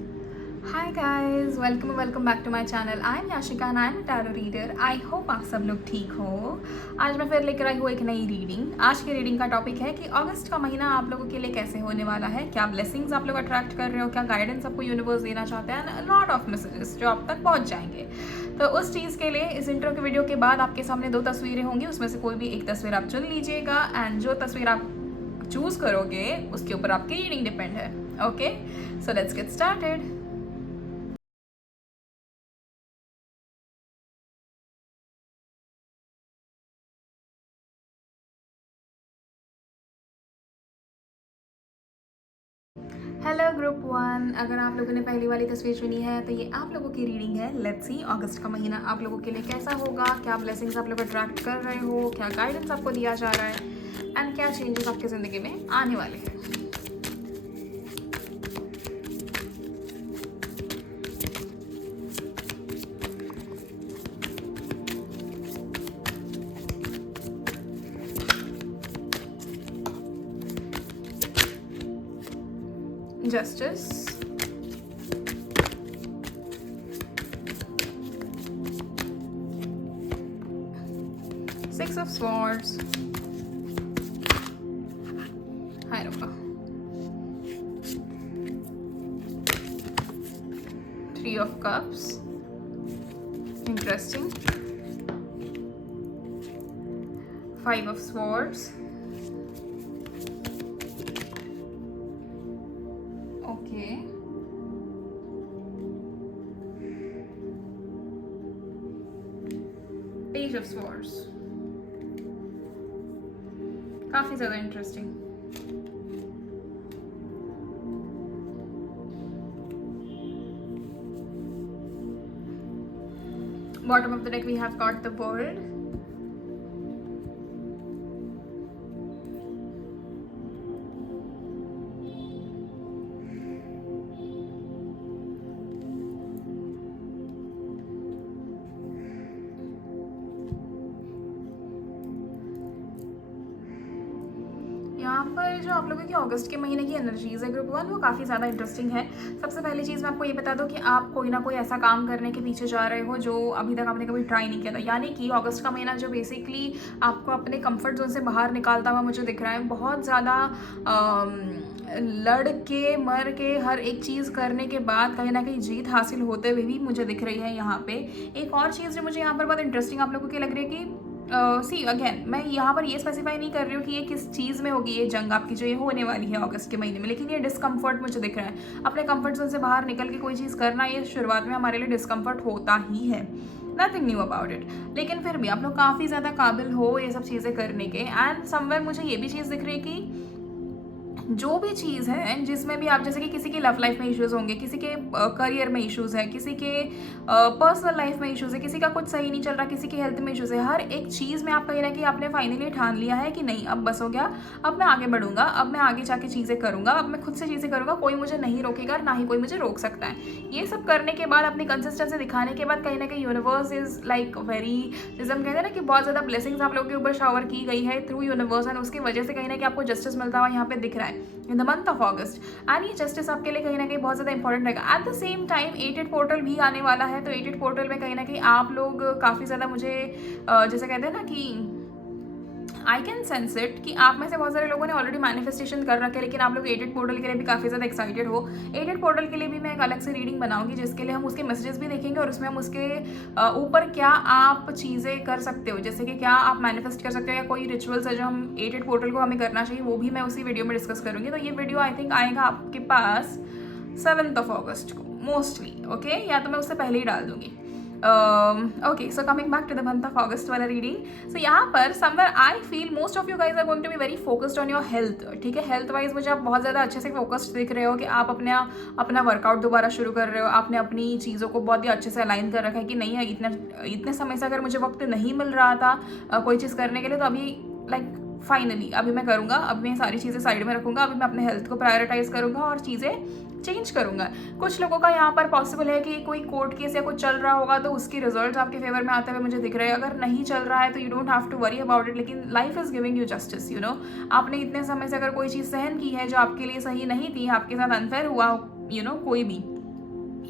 Hi guys, welcome back to my channel. I am Yashika and I am tarot reader. I hope आप सब लोग ठीक हो। आज मैं फिर लेकर आई हूँ एक नई रीडिंग। आज की रीडिंग का टॉपिक है कि अगस्त का महीना आप लोगों के लिए कैसे होने वाला है, क्या ब्लेसिंग्स आप लोग अट्रैक्ट कर रहे हो, क्या गाइडेंस आपको यूनिवर्स देना चाहते हैं, एंड लॉट ऑफ मैसेजेस जो आप तक पहुँच जाएंगे। तो उस चीज़ के लिए इस इंट्रो के वीडियो के बाद आपके सामने 2 तस्वीरें होंगी, उसमें से कोई भी एक तस्वीर आप चुन लीजिएगा एंड जो तस्वीर आप चूज़ करोगे उसके ऊपर आपकी रीडिंग डिपेंड है। Okay, so let's get started. Hello group 1, अगर आप लोगों ने पहली वाली तस्वीर चुनी है तो ये आप लोगों की रीडिंग है। लेट्स सी अगस्त का महीना आप लोगों के लिए कैसा होगा, क्या ब्लेसिंग्स आप लोग अट्रैक्ट कर रहे हो, क्या गाइडेंस आपको दिया जा रहा है एंड क्या चेंजेस आपकी ज़िंदगी में आने वाले हैं। Justice, six of swords, hierophant, 3 of cups, interesting, 5 of swords, okay, page of swords, काफ़ी ज़्यादा interesting. Bottom of the deck we have got the World, यहाँ पर जो आप लोगों की अगस्त के महीने की एनर्जीज है ग्रुप 1, वो काफ़ी ज़्यादा इंटरेस्टिंग है। सबसे पहली चीज़ मैं आपको ये बता दूँ कि आप कोई ना कोई ऐसा काम करने के पीछे जा रहे हो जो अभी तक आपने कभी ट्राई नहीं किया था। यानी कि अगस्त का महीना जो बेसिकली आपको अपने कंफर्ट जोन से बाहर निकालता हुआ मुझे दिख रहा है। बहुत ज़्यादा लड़ के मर के हर एक चीज़ करने के बाद कहीं ना कहीं जीत हासिल होते हुए भी मुझे दिख रही है यहाँ पे। एक और चीज़ जो मुझे यहाँ पर बहुत इंटरेस्टिंग आप लोगों की लग रही है कि सी अगेन मैं यहाँ पर ये स्पेसिफाई नहीं कर रही हूँ कि ये किस चीज़ में होगी ये जंग आपकी जो ये होने वाली है अगस्त के महीने में, लेकिन ये डिस्कम्फर्ट मुझे दिख रहा है। अपने कंफर्ट जोन से बाहर निकल के कोई चीज़ करना, ये शुरुआत में हमारे लिए डिस्कम्फर्ट होता ही है, नथिंग न्यू अबाउट इट। लेकिन फिर भी आप लोग काफ़ी ज़्यादा काबिल हो ये सब चीज़ें करने के। एंड समवेयर मुझे ये भी चीज़ दिख रही है कि जो भी चीज़ है जिसमें भी आप, जैसे कि किसी की लव लाइफ में इश्यूज़ होंगे, किसी के करियर में इश्यूज़ है, किसी के पर्सनल लाइफ में इश्यूज़ है, किसी का कुछ सही नहीं चल रहा, किसी की हेल्थ में इश्यूज़ है, हर एक चीज़ में आप कहीं ना कहीं आपने फाइनली ठान लिया है कि नहीं अब बस हो गया, अब मैं आगे बढ़ूंगा, अब मैं आगे जाके चीज़ें करूँगा, अब मैं खुद से चीज़ें करूँगा, कोई मुझे नहीं रोकेगा और ना ही कोई मुझे रोक सकता है। ये सब करने के बाद, अपनी कंसिस्टेंसी दिखाने के बाद कहीं ना कहीं यूनिवर्स इज़ लाइक वेरी, जैसे हम कहते हैं ना कि बहुत ज़्यादा ब्लेसिंग्स आप लोगों के ऊपर शावर की गई है थ्रू यूनिवर्स, एंड उसकी वजह से कहीं ना कहीं आपको जस्टिस मिलता हुआ यहाँ पे दिख रहा है in the month of August. And ये जस्टिस आपके लिए कहीं ना कहीं बहुत ज़्यादा इंपॉर्टेंट रहेगा। Eight the same time 8 portal भी आने वाला है, तो 8 पोर्टल में कहीं ना कहीं आप लोग काफ़ी ज़्यादा मुझे जैसे कहते हैं ना कि आई कैन सेंस इट कि आप में से बहुत सारे लोगों ने ऑलरेडी मैनिफेस्टेशन कर रखे हैं, लेकिन आप लोग 8 पोर्टल के लिए भी काफ़ी ज़्यादा एक्साइटेड हो। 8 पोर्टल के लिए भी मैं एक अलग से रीडिंग बनाऊंगी जिसके लिए हम उसके मैसेजेस भी देखेंगे और उसमें हम उसके ऊपर क्या आप चीज़ें कर सकते हो, जैसे कि क्या आप मैनिफेस्ट कर सकते हो या कोई रिचुअल्स है जो हम 8 पोर्टल को हमें करना चाहिए, वो भी मैं उसी वीडियो में डिस्कस करूँगी। तो ये वीडियो आई थिंक आएगा आपके पास 7 अगस्त को मोस्टली, ओके, या तो मैं उससे पहले ही डाल दूंगी। Okay, so coming back to the month of August वाला रीडिंग। सो यहाँ पर somewhere I feel most of you guys are going to be very focused on your health. ठीक है, हेल्थ वाइज मुझे आप बहुत ज़्यादा अच्छे से फोकस्ड दिख रहे हो कि आप अपना वर्कआउट दोबारा शुरू कर रहे हो। आपने अपनी चीज़ों को बहुत ही अच्छे से अलाइन कर रखा है कि नहीं है, इतने समय से अगर मुझे वक्त नहीं मिल रहा था कोई चीज़ करने के लिए, तो अभी लाइक फाइनली अभी मैं करूँगा, अभी मैं सारी चीज़ें साइड में रखूँगा, अभी मैं अपने हेल्थ को प्रायोरिटाइज करूँगा और चीज़ें चेंज करूँगा। कुछ लोगों का यहाँ पर पॉसिबल है कि कोई कोर्ट केस या कुछ चल रहा होगा तो उसके रिजल्ट्स आपके फेवर में आते हुए मुझे दिख रहे हैं। अगर नहीं चल रहा है तो you don't have to worry about it, लेकिन life is giving you justice, you know. आपने इतने समय से अगर कोई चीज़ सहन की है जो आपके लिए सही नहीं थी, आपके साथ अनफेयर हुआ, यू नो, कोई भी,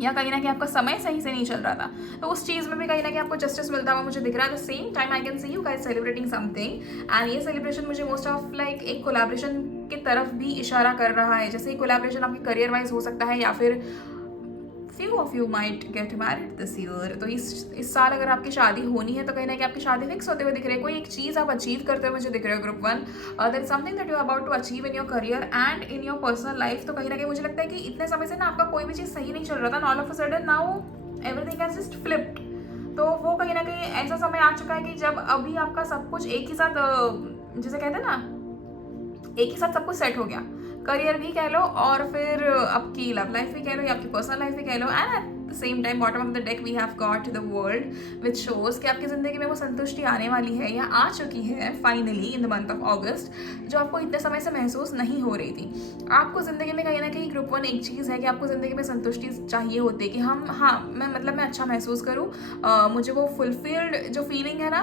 या कहीं ना कहीं आपका समय सही से नहीं चल रहा था, तो उस चीज़ में भी कहीं ना कहीं आपको जस्टिस मिलता हुआ मुझे दिख रहा है। The same time I can see you guys celebrating something, and ये सेलिब्रेशन मुझे मोस्ट ऑफ लाइक एक कोलैबोरेशन की तरफ भी इशारा कर रहा है। जैसे कोलैबोरेशन आपके करियर वाइज हो सकता है, या फिर few of you might get married this year. तो इस साल अगर आपकी शादी होनी है तो कहीं ना कहीं आपकी शादी फिक्स होते हुए दिख रही है। कोई एक चीज़ आप अचीव करते हुए मुझे दिख रहे हो group one. That something that you about to achieve in your career and in your personal life. तो कहीं ना कहीं मुझे लगता है कि इतने समय से ना आपका कोई भी चीज़ सही नहीं चल रहा था, all of a sudden now everything has just flipped. तो वो कहीं ना कहीं ऐसा समय आ चुका है कि जब अभी आपका सब कुछ एक ही साथ जैसे कहते हैं ना, एक ही साथ सब कुछ सेट हो गया। करियर भी कह लो, और फिर आपकी लव लाइफ भी कह लो, या आपकी पर्सनल लाइफ भी कह लो, and at the same time bottom of the deck we have got the world which shows कि आपकी ज़िंदगी में वो संतुष्टि आने वाली है या आ चुकी है finally in the month of अगस्त, जो आपको इतने समय से महसूस नहीं हो रही थी। आपको ज़िंदगी में कहीं ना कहीं ग्रुप वन एक चीज़ है कि आपको ज़िंदगी में संतुष्टि चाहिए होती है कि मैं अच्छा महसूस करूँ, मुझे वो फुलफिल्ड जो फीलिंग है ना,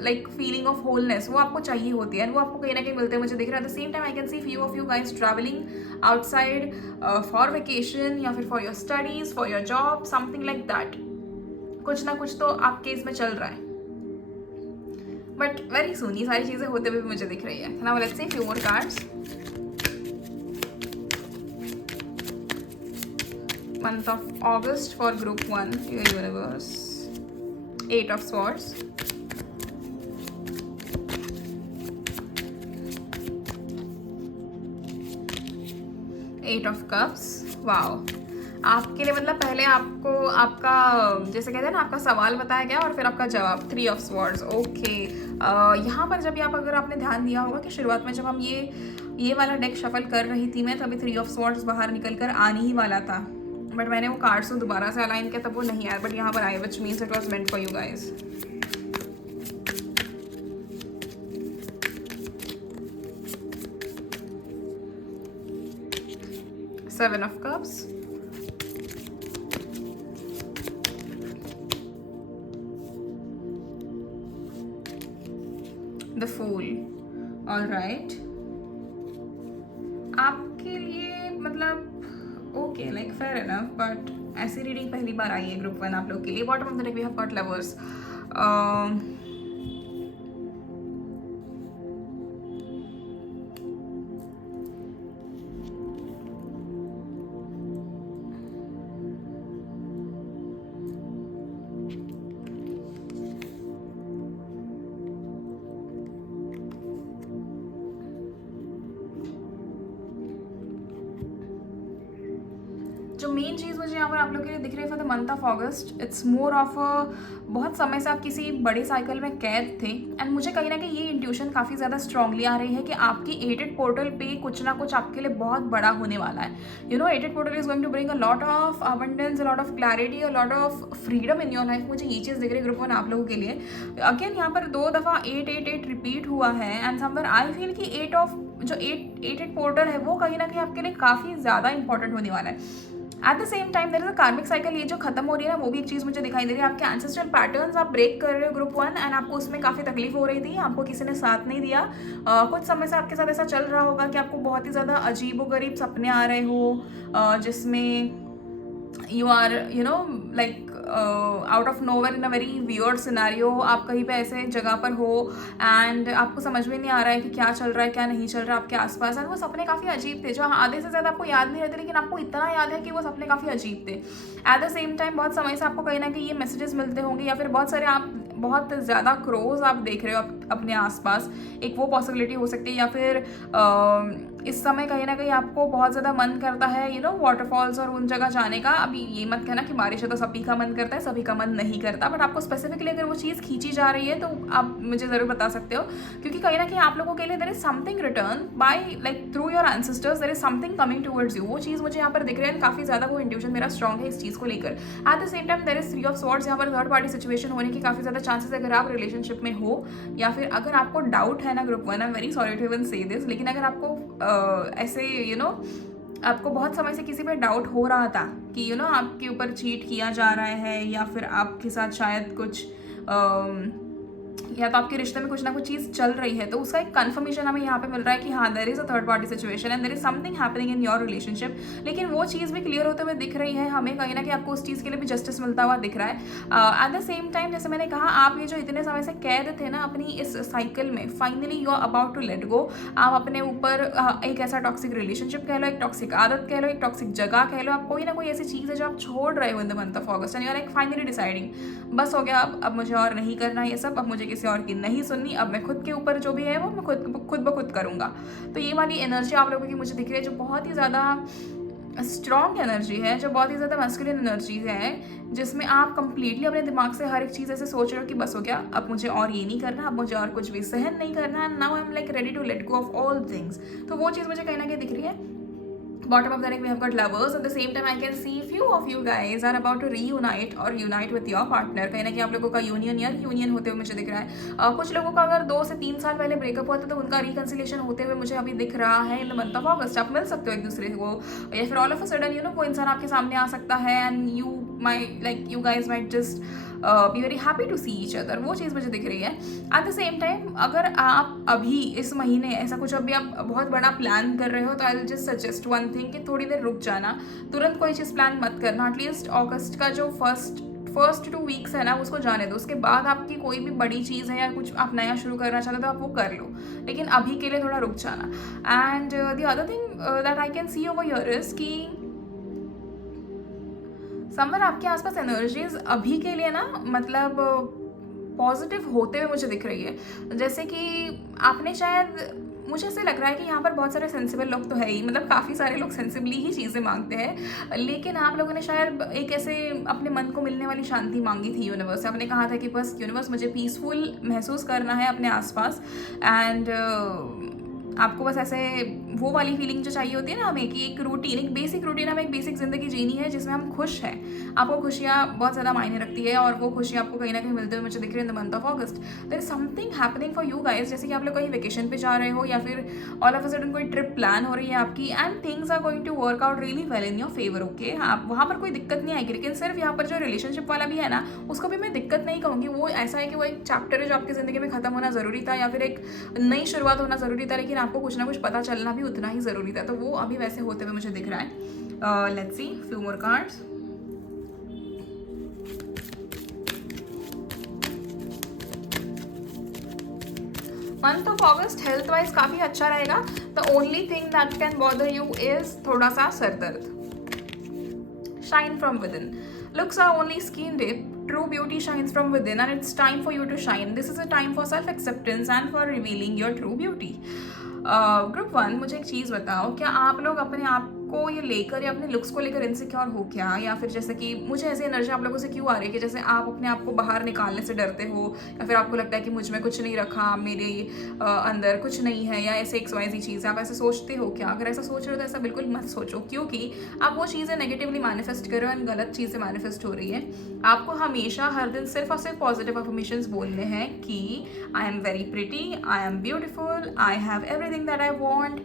लाइक फीलिंग ऑफ होलनेस, वो आपको चाहिए होती है, एंड वो आपको कहीं ना कहीं मिलते हैं मुझे दिख रहा है। At the same time I can see few of you guys travelling outside for vacation, या फिर for your studies, for your job, something like that. कुछ ना कुछ तो आपके इसमें चल रहा है, बट वेरी सून ये सारी चीज़ें होते हुए भी मुझे दिख रही है। Now let's see few more cards. Month of August for group 1 your universe. 8 of swords, 8 of cups. Wow, आपके लिए मतलब पहले आपको आपका जैसे कहते हैं ना आपका सवाल बताया गया और फिर आपका जवाब 3 ऑफ स्वॉर्ड्स। ओके, यहाँ पर जब आप अगर आपने ध्यान दिया होगा कि शुरुआत में जब हम ये वाला डेक शफल कर रही थी मैं, तभी 3 ऑफ स्वॉर्ड्स बाहर निकल कर आने ही वाला था, बट मैंने वो कार्ड्स को दोबारा से अलाइन किया तब वो नहीं आया, बट यहाँ पर आए, which means it was meant for you guys. Seven of Cups, The Fool. All right. आपके लिए मतलब okay, like fair enough, but ऐसी रीडिंग पहली बार आई है ग्रुप वन आप लोग के लिए। Bottom of the deck we have got lovers. जो मेन चीज़ मुझे यहाँ पर आप लोग के लिए दिख रही है for the month of August, it's more of बहुत समय से आप किसी बड़े साइकिल में कैद थे, एंड मुझे कहीं ना कहीं ये इंट्यूशन काफ़ी ज़्यादा स्ट्रांगली आ रही है कि आपकी एटेड पोर्टल पे कुछ ना कुछ आपके लिए बहुत बड़ा होने वाला है। You know, eight eight portal is going to bring a lot of abundance, a lot of clarity, a lot of freedom in your life. मुझे ये चीज़ दिख रही है ग्रुप वन आप लोगों के लिए। अगेन यहाँ पर 2 दफ़ा 888 रिपीट हुआ है, एंड समवेयर आई फील कि 8 पोर्टल है वो कहीं ना कहीं आपके लिए काफ़ी ज़्यादा इंपॉर्टेंट होने वाला है। At the same time there is a karmic cycle, ये जो खत्म हो रही है ना, वो भी एक चीज़ मुझे दिखाई दे रही है। आपके एंसेस्ट्रल पैटर्न्स आप ब्रेक कर रहे हो ग्रुप वन, एंड आपको उसमें काफ़ी तकलीफ हो रही थी, आपको किसी ने साथ नहीं दिया। कुछ समय से आपके साथ ऐसा चल रहा होगा कि आपको बहुत ही ज़्यादा अजीबोगरीब सपने आ रहे हो, जिसमें you are you know like out of nowhere in a very weird scenario. आप कहीं पे ऐसे जगह पर हो एंड आपको समझ में नहीं आ रहा है कि क्या चल रहा है क्या नहीं चल रहा है आपके आसपास, एंड वो सपने काफ़ी अजीब थे जो आधे से ज़्यादा आपको याद नहीं रहते, लेकिन आपको इतना याद है कि वो सपने काफ़ी अजीब थे। एट द सेम टाइम बहुत समय से आपको कहीं ना कहीं ये मैसेजेस मिलते होंगे, या फिर बहुत सारे आप बहुत ज़्यादा क्रोज आप देख रहे हो अपने आसपास, एक वो पॉसिबिलिटी हो सकती है। या फिर इस समय कहीं ना कहीं आपको बहुत ज़्यादा मन करता है यू नो वाटरफॉल्स और उन जगह जाने का। अभी ये मत कहना कि बारिश है तो सभी का मन करता है, सभी का मन नहीं करता, बट आपको स्पेसिफिकली अगर वो चीज़ खींची जा रही है तो आप मुझे ज़रूर बता सकते हो, क्योंकि कहीं ना कहीं आप लोगों के लिए there is something return by like through your ancestors, there is something coming towards you. वो चीज़ मुझे यहाँ पर दिख रही है, काफ़ी ज़्यादा वो इंट्यूशन मेरा स्ट्रॉन्ग है इस चीज़ को लेकर। At the same time there is 3 of swords, यहाँ पर थर्ड पार्टी सिचुएशन होने की काफ़ी ज़्यादा चांसेस अगर आप रिलेशनशिप में हो, या फिर अगर आपको डाउट है ना group one, I am very sorry to even say this, लेकिन अगर आपको ऐसे यू नो आपको बहुत समय से किसी पे डाउट हो रहा था कि यू नो आपके ऊपर चीट किया जा रहा है, या फिर आपके साथ शायद कुछ या तो आपके रिश्ते में कुछ ना कुछ चीज़ चल रही है, तो उसका एक कंफर्मेशन हमें यहाँ पे मिल रहा है कि हाँ there is a third party situation and there is something happening in your relationship. लेकिन वो चीज़ भी क्लियर होते हुए दिख रही है हमें, कहीं ना कहीं आपको उस चीज़ के लिए भी जस्टिस मिलता हुआ दिख रहा है। एट द सेम टाइम जैसे मैंने कहा, आप ये जो इतने समय से कैद थे ना अपनी इस साइकिल में, finally you are about to let go. आप अपने ऊपर एक ऐसा टॉक्सिक रिलेशनशिप कह लो, एक टॉक्सिक आदत कह लो, एक टॉक्सिक जगह कह लो, आप कोई ना कोई ऐसी चीज़ है जो आप छोड़ रहे हो in the month of August and you are like finally deciding बस हो गया, अब मुझे और नहीं करना ये सब, अब मुझे किसी और की नहीं सुननी, अब मैं खुद के ऊपर जो भी है वो मैं खुद ब खुद करूँगा। तो ये वाली एनर्जी आप लोगों की मुझे दिख रही है, जो बहुत ही ज़्यादा स्ट्रॉन्ग एनर्जी है, जो बहुत ही ज़्यादा मैस्कुलिन एनर्जी है, जिसमें आप कंप्लीटली अपने दिमाग से हर एक चीज़ ऐसे सोच रहे हो कि बस हो गया, अब मुझे और ये नहीं करना, अब मुझे और कुछ भी सहन नहीं करना, now I am like ready to let go of all things. तो वो चीज़ मुझे कहीं ना कहीं दिख रही है। Bottom of the deck we have got lovers. At the same time I can see few of you guys are about to reunite or unite with your partner. कहीं ना कहीं आप लोगों का यूनियन या यूनियन होते हुए मुझे दिख रहा है। कुछ लोगों का अगर 2 से 3 साल पहले ब्रेकअप हुआ था तो उनका रिकन्सिलेशन होते हुए मुझे अभी दिख रहा है in the month of August. आप मिल सकते हो एक दूसरे को, या फिर all of a sudden you know कोई इंसान आपके सामने आ सकता है and you guys might just be very happy to see each other. वो चीज़ मुझे दिख रही है। एट द सेम टाइम अगर आप अभी इस महीने ऐसा कुछ अभी आप बहुत बड़ा प्लान कर रहे हो तो I will just suggest one thing कि थोड़ी देर रुक जाना, तुरंत कोई चीज़ प्लान मत करना। एटलीस्ट अगस्त का जो फर्स्ट 2 वीक्स है ना उसको जाने दो, उसके बाद आपकी कोई भी बड़ी चीज़ है या कुछ आप नया शुरू करना चाहते हो तो आप वो कर लो, लेकिन अभी के लिए थोड़ा रुक जाना। And the other thing that I can see over here is कि समवन आपके आसपास एनर्जीज अभी के लिए ना मतलब पॉजिटिव होते हुए मुझे दिख रही है। जैसे कि आपने शायद, मुझे ऐसे लग रहा है कि यहाँ पर बहुत सारे सेंसिबल लोग तो है ही, मतलब काफ़ी सारे लोग सेंसिबली ही चीज़ें मांगते हैं, लेकिन आप लोगों ने शायद एक ऐसे अपने मन को मिलने वाली शांति मांगी थी यूनिवर्स से। आपने कहा था कि बस यूनिवर्स मुझे पीसफुल महसूस करना है अपने आसपास एंड आपको बस ऐसे वो वाली फीलिंग जो चाहिए होती है ना हमें, कि एक रूटीन, एक बेसिक रूटीन, हमें एक बेसिक ज़िंदगी जीनी है जिसमें हम खुश हैं। आपको खुशियाँ बहुत ज़्यादा मायने रखती है और वो खुशियाँ आपको कहीं ना कहीं मिलते हुए मुझे दिख रही है in the month of August. There is something happening for you guys, जैसे कि आप लोग कहीं वेकेशन पे जा रहे हो या फिर ऑल ऑफ अ सडन कोई ट्रिप प्लान हो रही है आपकी and things are going to work out really well in your favour. Okay, आप वहाँ पर कोई दिक्कत नहीं आएगी, लेकिन सिर्फ यहाँ पर जो रिलेशनशिप वाला भी है ना उसको भी मैं दिक्कत नहीं कहूँगी। वो ऐसा है कि वो एक चैप्टर है जो आपकी ज़िंदगी में ख़त्म होना ज़रूरी था या फिर एक नई शुरुआत होना ज़रूरी था, लेकिन आपको कुछ ना कुछ पता चलना भी उतना ही ज़रूरी था। तो वो अभी वैसे होते हुए मुझे दिख रहा है। Let's see few more cards. Month of August health wise काफ़ी अच्छा रहेगा। The only thing that can bother you is थोड़ा सा सर दर्द। Shine from with in, looks are only skin deep, true beauty shines from within and it's time for you to shine. This is a time for self acceptance and for revealing your true beauty. Group 1, मुझे एक चीज़ बताओ, क्या आप लोग अपने आप को ये लेकर या अपने लुक्स को लेकर इनसिक्योर हो क्या? या फिर जैसे कि मुझे ऐसी एनर्जी आप लोगों से क्यों आ रही है कि जैसे आप अपने आप को बाहर निकालने से डरते हो या फिर आपको लगता है कि मुझ में कुछ नहीं रखा, मेरे अंदर कुछ नहीं है, या ऐसे XYZ चीज़ आप ऐसे सोचते हो क्या? अगर ऐसा सोच रहे हो तो ऐसा बिल्कुल मत सोचो, क्योंकि आप वो चीज़ें नेगेटिवली मैनिफेस्ट कर रहे हो एंड गलत चीज़ें मैनिफेस्ट हो रही है। आपको हमेशा हर दिन सिर्फ और सिर्फ पॉजिटिव अफर्मेशंस बोलने हैं कि I am very pretty, I am beautiful, I have everything that I want,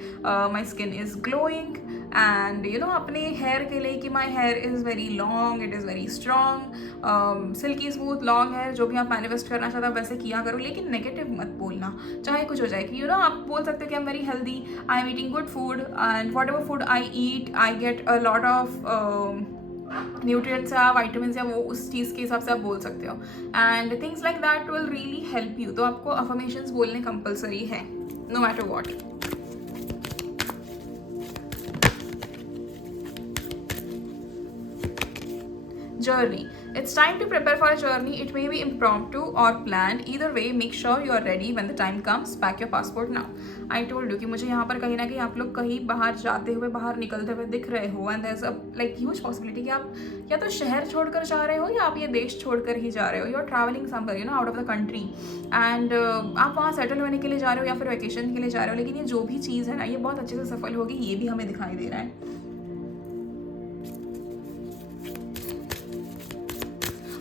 my skin is glowing and you know अपने हेयर के लिए कि my hair is very long, it is very strong, silky smooth long hair, जो भी आप manifest करना चाहते हो वैसे किया करो, लेकिन नेगेटिव मत बोलना, चाहे कुछ हो जाए। कि यू नो आप बोल सकते हो कि I am very healthy, I am eating good food and what ever food I eat I get a lot of nutrients या वाइटामिन्स, या वो उस चीज़ के हिसाब से आप बोल सकते हो and things like that will really help you. तो आपको अफर्मेशंस बोलने कंपलसरी है no matter what. Journey. It's time to prepare for a journey. It may be impromptu or planned. Either way, make sure you are ready when the time comes. Pack your passport now. I told you कि मुझे यहाँ पर कहीं ना कहीं आप लोग कहीं बाहर जाते हुए, बाहर निकलते हुए दिख रहे हो and there's a like huge possibility कि आप या तो शहर छोड़कर जा रहे हो या आप ये देश छोड़कर ही जा रहे हो। You're traveling somewhere, you know, out of the country and आप वहाँ सेटल होने के लिए जा रहे हो या फिर वेकेशन के लिए जा रहे हो, लेकिन ये जो भी चीज़ है ना ये बहुत अच्छे से सफल होगी, ये भी हमें दिखाई दे रहा है।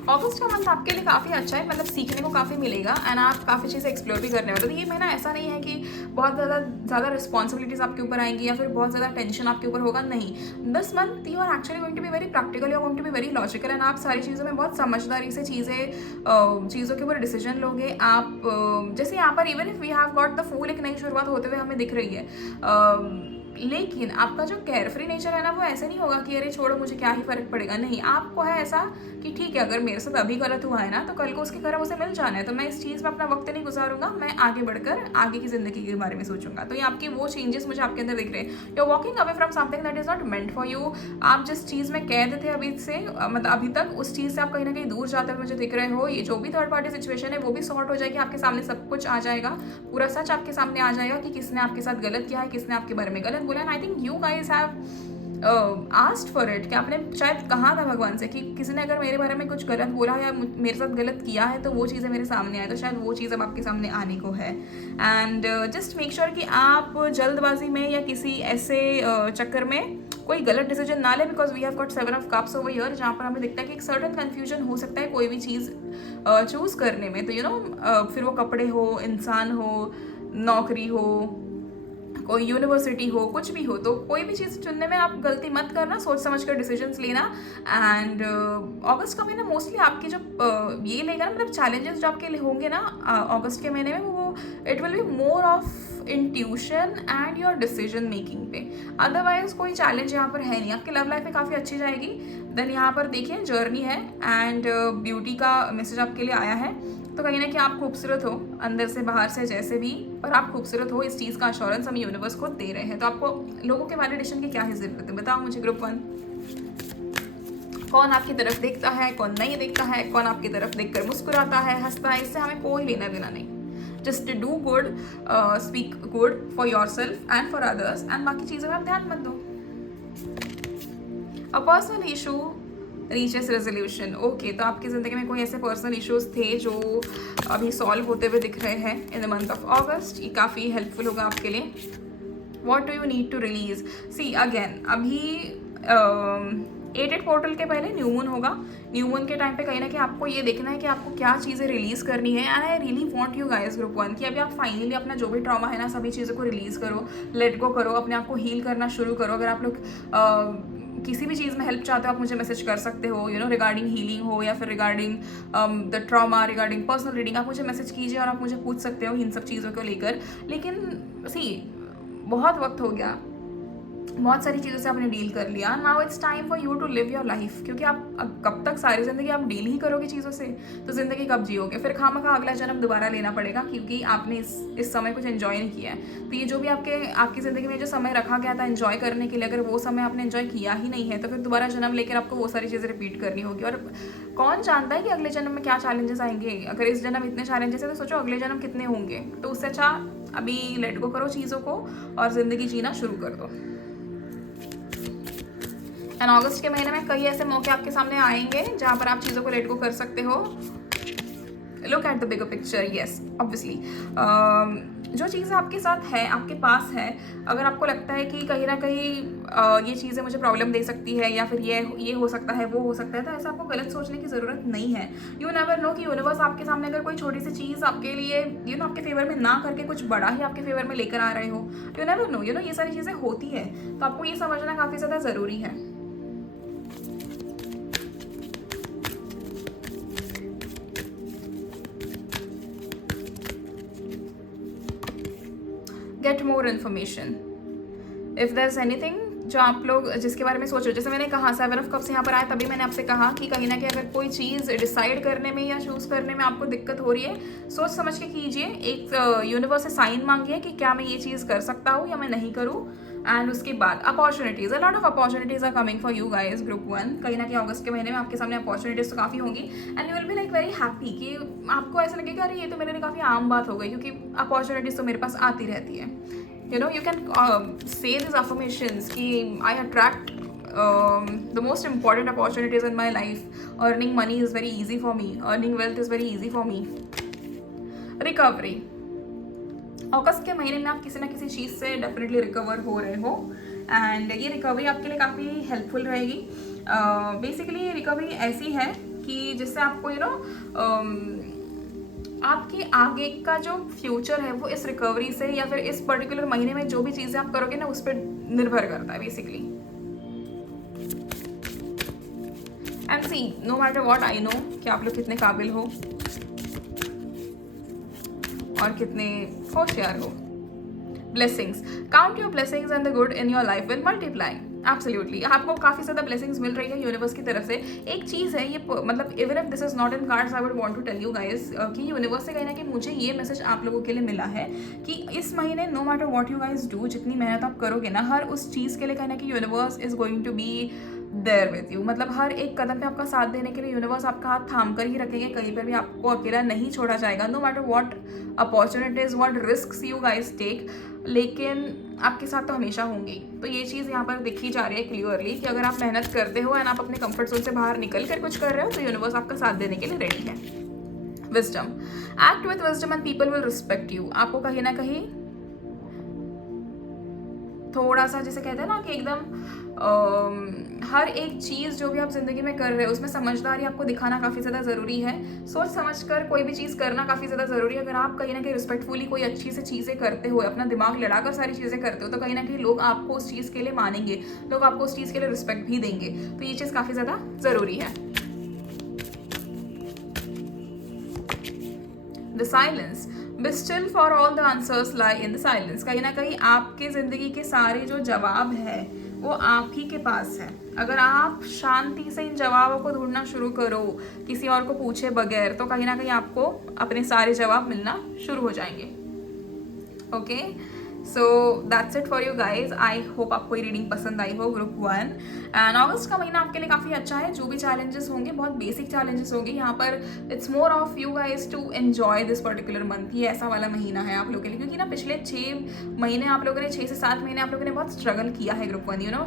अगस्त का मंथ आपके लिए काफ़ी अच्छा है, मतलब सीखने को काफ़ी मिलेगा एंड आप काफ़ी चीज़ें एक्सप्लोर भी करने वाले हो। तो ये महीना ऐसा नहीं है कि बहुत ज़्यादा रिस्पॉन्सिबिलिटीज़ आपके ऊपर आएंगी या फिर बहुत ज़्यादा टेंशन आपके ऊपर होगा, नहीं। This month you are actually going to be very practical, you are going to be very logical and आप सारी चीज़ों में बहुत समझदारी से चीज़ों के ऊपर डिसीजन लोगे आप। जैसे यहाँ पर even if we have got the fool, एक नई शुरुआत होते हुए हमें दिख रही है, लेकिन आपका जो केयर फ्री नेचर है ना, वो ऐसे नहीं होगा कि अरे छोड़ो मुझे क्या ही फर्क पड़ेगा, नहीं। आपको है ऐसा कि ठीक है, अगर मेरे साथ अभी गलत हुआ है ना, तो कल को उसके कर्म उसे मिल जाना है, तो मैं इस चीज़ में अपना वक्त नहीं गुजारूंगा, मैं आगे बढ़कर आगे की जिंदगी के बारे में सोचूंगा। तो ये आपकी वो चेंजेस मुझे आपके अंदर दिख रहे हैं। You are walking away from something that is not meant for you. आप जिस चीज़ में कैद थे अभी से, मतलब अभी तक, उस चीज़ से आप कहीं ना कहीं दूर जाते हुए मुझे दिख रहे हो। ये जो भी थर्ड पार्टी सिचुएशन है वो भी सॉर्ट हो जाएगी, आपके सामने सब कुछ आ जाएगा, पूरा सच आपके सामने आ जाएगा कि किसने आपके साथ गलत किया है, किसने आपके बारे में गलत बोला। And I think you guys have asked for it, कि आपने शायद कहा था भगवान से कि किसी ने अगर मेरे बारे में कुछ गलत बोला या मेरे साथ गलत किया है तो वो चीज़ें मेरे सामने आए, तो शायद वो चीज़ अब आपके सामने आने को है। एंड जस्ट मेक श्योर कि आप जल्दबाजी में या किसी ऐसे चक्कर में कोई गलत डिसीजन ना ले, because we have got 7 of cups over here, जहाँ पर हमें दिखता है कि एक सर्टन कन्फ्यूजन हो सकता है कोई भी चीज़ चूज़ करने में। तो यू नो फिर वो कपड़े हो, इंसान हो, नौकरी हो, कोई यूनिवर्सिटी हो, कुछ भी हो, तो कोई भी चीज़ चुनने में आप गलती मत करना, सोच समझ कर डिसीजंस लेना। एंड अगस्त का महीना मोस्टली आपकी जो ये लेगा ना, मतलब चैलेंजेस जो आपके लिए होंगे ना अगस्त के महीने में, वो it will be more of intuition and your decision making पे। अदरवाइज कोई चैलेंज यहाँ पर है नहीं। आपकी लव लाइफ में काफ़ी अच्छी जाएगी। देन यहाँ पर देखिए जर्नी है एंड ब्यूटी का मैसेज आपके लिए आया है। तो कहीं ना कहीं आप खूबसूरत हो, अंदर से बाहर से जैसे भी, पर आप खूबसूरत हो, इस चीज़ का अश्योरेंस हम यूनिवर्स को दे रहे हैं। तो आपको लोगों के वैलिडेशन की क्या ही ज़रूरत है, बताओ मुझे ग्रुप 1। कौन आपकी तरफ देखता है, कौन नहीं देखता है, कौन आपकी तरफ देखकर मुस्कुराता है, हंसता है, इससे हमें कोई लेना देना नहीं। Just do good, speak good for your self and for others, and बाकी चीज़ों में आप ध्यान मत दो। A personal issue reaches resolution. Okay, तो आपकी ज़िंदगी में कोई ऐसे पर्सनल इश्यूज थे जो अभी सॉल्व होते हुए दिख रहे हैं in the month of August. ये काफ़ी हेल्पफुल होगा आपके लिए। What do you need to release? See again, अभी 8 पोर्टल के पहले न्यू मून होगा। न्यू मून के टाइम पे कहीं ना कहीं आपको ये देखना है कि आपको क्या चीज़ें रिलीज़ करनी है। And I really want you guys group 1 कि अभी आप फाइनली अपना जो भी ट्रॉमा है ना, सभी चीज़ों को रिलीज़ करो, लेट गो करो, अपने आप को हील करना शुरू करो। अगर आप लोग किसी भी चीज़ में हेल्प चाहते हो, आप मुझे मैसेज कर सकते हो, यू नो, रिगार्डिंग हीलिंग हो या फिर regarding the trauma, regarding personal reading, आप मुझे मैसेज कीजिए और आप मुझे पूछ सकते हो इन सब चीज़ों को लेकर। लेकिन सी, बहुत वक्त हो गया, बहुत सारी चीज़ों से आपने डील कर लिया। Now it's time for you to live your life, क्योंकि आप कब तक सारी ज़िंदगी आप डील ही करोगे चीज़ों से, तो ज़िंदगी कब जियोगे? फिर खामखा अगला जन्म दोबारा लेना पड़ेगा, क्योंकि आपने इस समय कुछ एंजॉय नहीं किया है। तो ये जो भी आपकी ज़िंदगी में जो समय रखा गया था एंजॉय करने के लिए, अगर वो समय आपने एंजॉय किया ही नहीं है, तो फिर दोबारा जन्म लेकर आपको वो सारी चीज़ें रिपीट करनी होगी। और कौन जानता है कि अगले जन्म में क्या चैलेंजेस आएंगे? अगर इस जन्म इतने चैलेंजेस है, तो सोचो अगले जन्म कितने होंगे। तो उससे अच्छा अभी लेट गो करो चीज़ों को और ज़िंदगी जीना शुरू कर दो। एंड अगस्त के महीने में कई ऐसे मौके आपके सामने आएंगे जहाँ पर आप चीज़ों को लेट गो कर सकते हो। Look at the bigger picture, yes obviously. जो चीज़ें आपके साथ है, आपके पास है, अगर आपको लगता है कि कहीं ना कहीं ये चीज़ें मुझे प्रॉब्लम दे सकती है या फिर ये हो सकता है, वो हो सकता है, तो ऐसा आपको गलत सोचने की ज़रूरत नहीं है। यू नेवर नो कि यूनिवर्स आपके सामने अगर कोई छोटी सी चीज़ आपके लिए यू नो आपके फेवर में ना करके कुछ बड़ा ही आपके फेवर में लेकर आ रहे हो। You never know, you know, ये सारी चीज़ें होती है, तो आपको ये समझना काफ़ी ज़्यादा ज़रूरी है। Get more information if there is anything जो आप लोग जिसके बारे में सोच रहे हो। जैसे मैंने कहा 7 ऑफ कप्स यहाँ पर आया, तभी मैंने आपसे कहा कि कहीं ना कहीं अगर कोई चीज़ डिसाइड करने में या चूज़ करने में आपको दिक्कत हो रही है, सोच समझ के कीजिए। एक यूनिवर्स से साइन मांगिए कि क्या मैं ये चीज़ कर सकता हूँ या मैं नहीं करूँ। एंड उसके बाद opportunities, a lot of opportunities are coming for you guys group 1। कहीं ना कहीं अगस्त के महीने में आपके सामने अपॉर्चुनिटीज़ तो काफ़ी होंगी and you will be like very happy कि आपको ऐसा लगेगा अरे ये तो मेरे लिए काफ़ी आम बात हो गई, क्योंकि अपॉर्चुनिटीज़ तो मेरे पास आती रहती है। You know, you can say these affirmations कि I attract the most important opportunities in my life. Earning money is very easy for me. Earning wealth is very easy for me. Recovery. अगस्त के महीने में आप किसी ना किसी चीज़ से definitely recover हो रहे हो एंड ये रिकवरी आपके लिए काफ़ी हेल्पफुल रहेगी। बेसिकली ये रिकवरी ऐसी है कि जिससे आपको आपके आगे का जो फ्यूचर है वो इस रिकवरी से या फिर इस पर्टिकुलर महीने में जो भी चीज़ें आप करोगे ना उस पर निर्भर करता है basically. And see, no matter what, I know कि आप लोग कितने काबिल हो और कितने होशियार हो। Blessings, count your blessings and the good in your life will multiply. Absolutely, आपको काफ़ी ज़्यादा ब्लेसिंग्स मिल रही है यूनिवर्स की तरफ से। एक चीज़ है ये, मतलब even if this is not in cards, I would want to tell you guys कि यूनिवर्स से कहीं ना कहीं मुझे ये मैसेज आप लोगों के लिए मिला है कि इस महीने no matter what you guys do, जितनी मेहनत आप करोगे ना, हर उस चीज़ के लिए कहीं ना कहीं universe is going to be there with you. मतलब हर एक कदम पे आपका साथ देने के लिए यूनिवर्स आपका हाथ थाम कर ही रखेंगे, कहीं पर भी आपको अकेला नहीं छोड़ा जाएगा। No matter what opportunities, what risk you guys take, लेकिन आपके साथ तो हमेशा होंगे। तो ये चीज़ यहाँ पर दिखी जा रही है क्लियरली कि अगर आप मेहनत करते हो एंड आप अपने कंफर्ट जोन से बाहर निकल कर कुछ कर रहे हो तो यूनिवर्स आपका साथ देने के लिए रेडी है। Wisdom, act with wisdom and people will respect you. आपको कहीं ना कहीं थोड़ा सा, जैसे कहते हैं ना कि एकदम हर एक चीज़ जो भी आप ज़िंदगी में कर रहे हो उसमें समझदारी आपको दिखाना काफ़ी ज़्यादा ज़रूरी है। सोच समझकर कोई भी चीज़ करना काफ़ी ज़्यादा ज़रूरी है। अगर आप कहीं ना कहीं रिस्पेक्टफुली कोई अच्छी सी चीज़ें करते हो, अपना दिमाग लड़ाकर सारी चीज़ें करते हो, तो कहीं ना कहीं लोग आपको उस चीज़ के लिए मानेंगे, लोग आपको उस चीज़ के लिए रिस्पेक्ट भी देंगे। तो ये चीज़ काफ़ी ज़्यादा ज़रूरी है। The silence, be still for all the answers lie in the silence. कहीं ना कहीं आपके ज़िंदगी के सारे जो जवाब है वो आप ही के पास है। अगर आप शांति से इन जवाबों को ढूंढना शुरू करो किसी और को पूछे बगैर, तो कहीं ना कहीं आपको अपने सारे जवाब मिलना शुरू हो जाएंगे। Okay, so that's it for you guys. I hope आपको ये रीडिंग पसंद आई हो, ग्रुप 1। एंड अगस्त का महीना आपके लिए काफ़ी अच्छा है। जो भी चैलेंजेस होंगे बहुत बेसिक चैलेंजेस होंगे यहाँ पर। It's more of you guys to enjoy this particular month. ये ऐसा वाला महीना है आप लोगों के लिए, क्योंकि ना पिछले 6 महीने आप लोगों ने, 6 से 7 महीने आप लोगों ने बहुत स्ट्रगल किया है group 1। You know,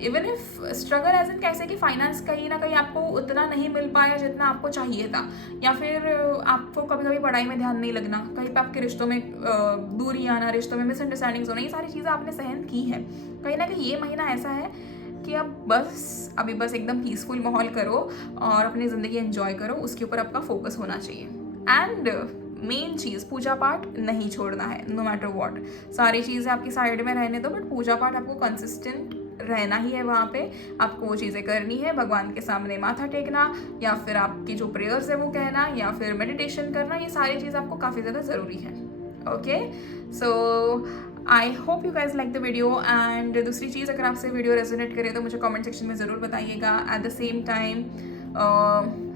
even if struggle as in कैसे कि फाइनेंस कहीं ना कहीं आपको उतना नहीं मिल पाया जितना आपको चाहिए था, या फिर आपको कभी कभी पढ़ाई में ध्यान नहीं लगना, कहीं पे आपके रिश्तों में दूरी आना, रिश्तों में मिसअंडरस्टैंडिंग्स होना, ये सारी चीज़ें आपने सहन की है। कहीं ना कहीं ये महीना ऐसा है कि अब अभी बस एकदम पीसफुल माहौल करो और अपनी ज़िंदगी एंजॉय करो, उसके ऊपर आपका फोकस होना चाहिए। एंड मेन चीज़, पूजा पाठ नहीं छोड़ना है नो मैटर व्हाट। सारी चीज़ें आपकी साइड में रहने दो, बट पूजा पाठ आपको कंसिस्टेंट रहना ही है। वहाँ पे आपको वो चीज़ें करनी है, भगवान के सामने माथा टेकना, या फिर आपकी जो प्रेयर्स है वो कहना, या फिर मेडिटेशन करना, ये सारी चीज़ आपको काफ़ी ज़्यादा ज़रूरी है। Okay, so I hope you guys like the video. And दूसरी चीज़, अगर आपसे वीडियो रेजोनेट करे तो मुझे कमेंट सेक्शन में ज़रूर बताइएगा। At the same time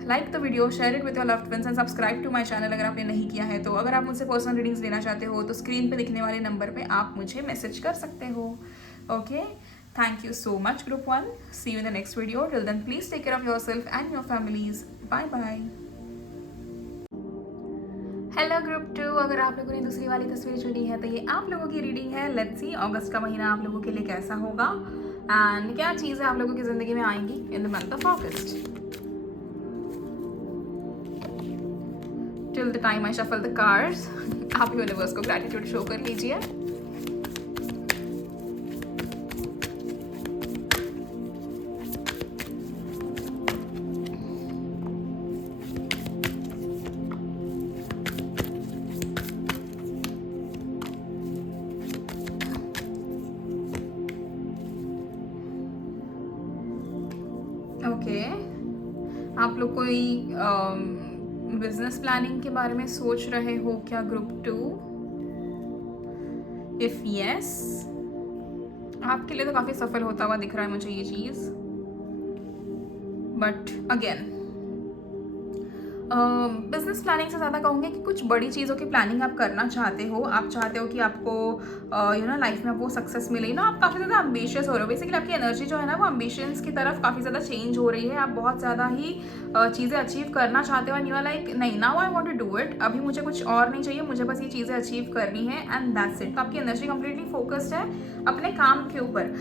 like the video, share it with your loved ones and subscribe to my channel अगर आपने नहीं किया है तो। अगर आप मुझसे पर्सनल रीडिंग्स लेना चाहते हो तो स्क्रीन पे दिखने वाले नंबर पे आप मुझे मैसेज कर सकते हो। Okay, thank you so much group 1। See you in the next video. Till then please take care of yourself and your families. Bye bye. Hello group 2, अगर आप लोगों ने दूसरी वाली तस्वीर चुनी है तो ये आप लोगों की रीडिंग है। लेट्स सी अगस्त का महीना आप लोगों के लिए कैसा होगा एंड क्या चीज़ें आप लोगों की ज़िंदगी में आएंगी इन the month of August. Till the time I shuffle the cards, आप यूनिवर्स को ग्रैटिट्यूड शो कर लीजिए। ओके, आप लोग कोई बिजनेस प्लानिंग के बारे में सोच रहे हो क्या ग्रुप 2? इफ यस, आपके लिए तो काफ़ी सफल होता हुआ दिख रहा है मुझे ये चीज़। बट अगेन बिजनेस प्लानिंग से ज़्यादा कहूँगी कि कुछ बड़ी चीज़ों की प्लानिंग आप करना चाहते हो। आप चाहते हो कि आपको यू नो लाइफ में वो सक्सेस मिले ना। आप काफ़ी ज़्यादा एम्बिशियस हो रहे हो। बेसिकली आपकी एनर्जी जो है ना वो एम्बिशंस की तरफ काफ़ी ज़्यादा चेंज हो रही है। आप बहुत ज़्यादा ही चीज़ें अचीव करना चाहते हो एंड यू आर लाइक नहीं, now I want to do it. अभी मुझे कुछ और नहीं चाहिए, मुझे बस ये चीज़ें अचीव करनी है एंड दैट्स इट। तो आपकी एनर्जी कंप्लीटली फोकस्ड है अपने काम के ऊपर।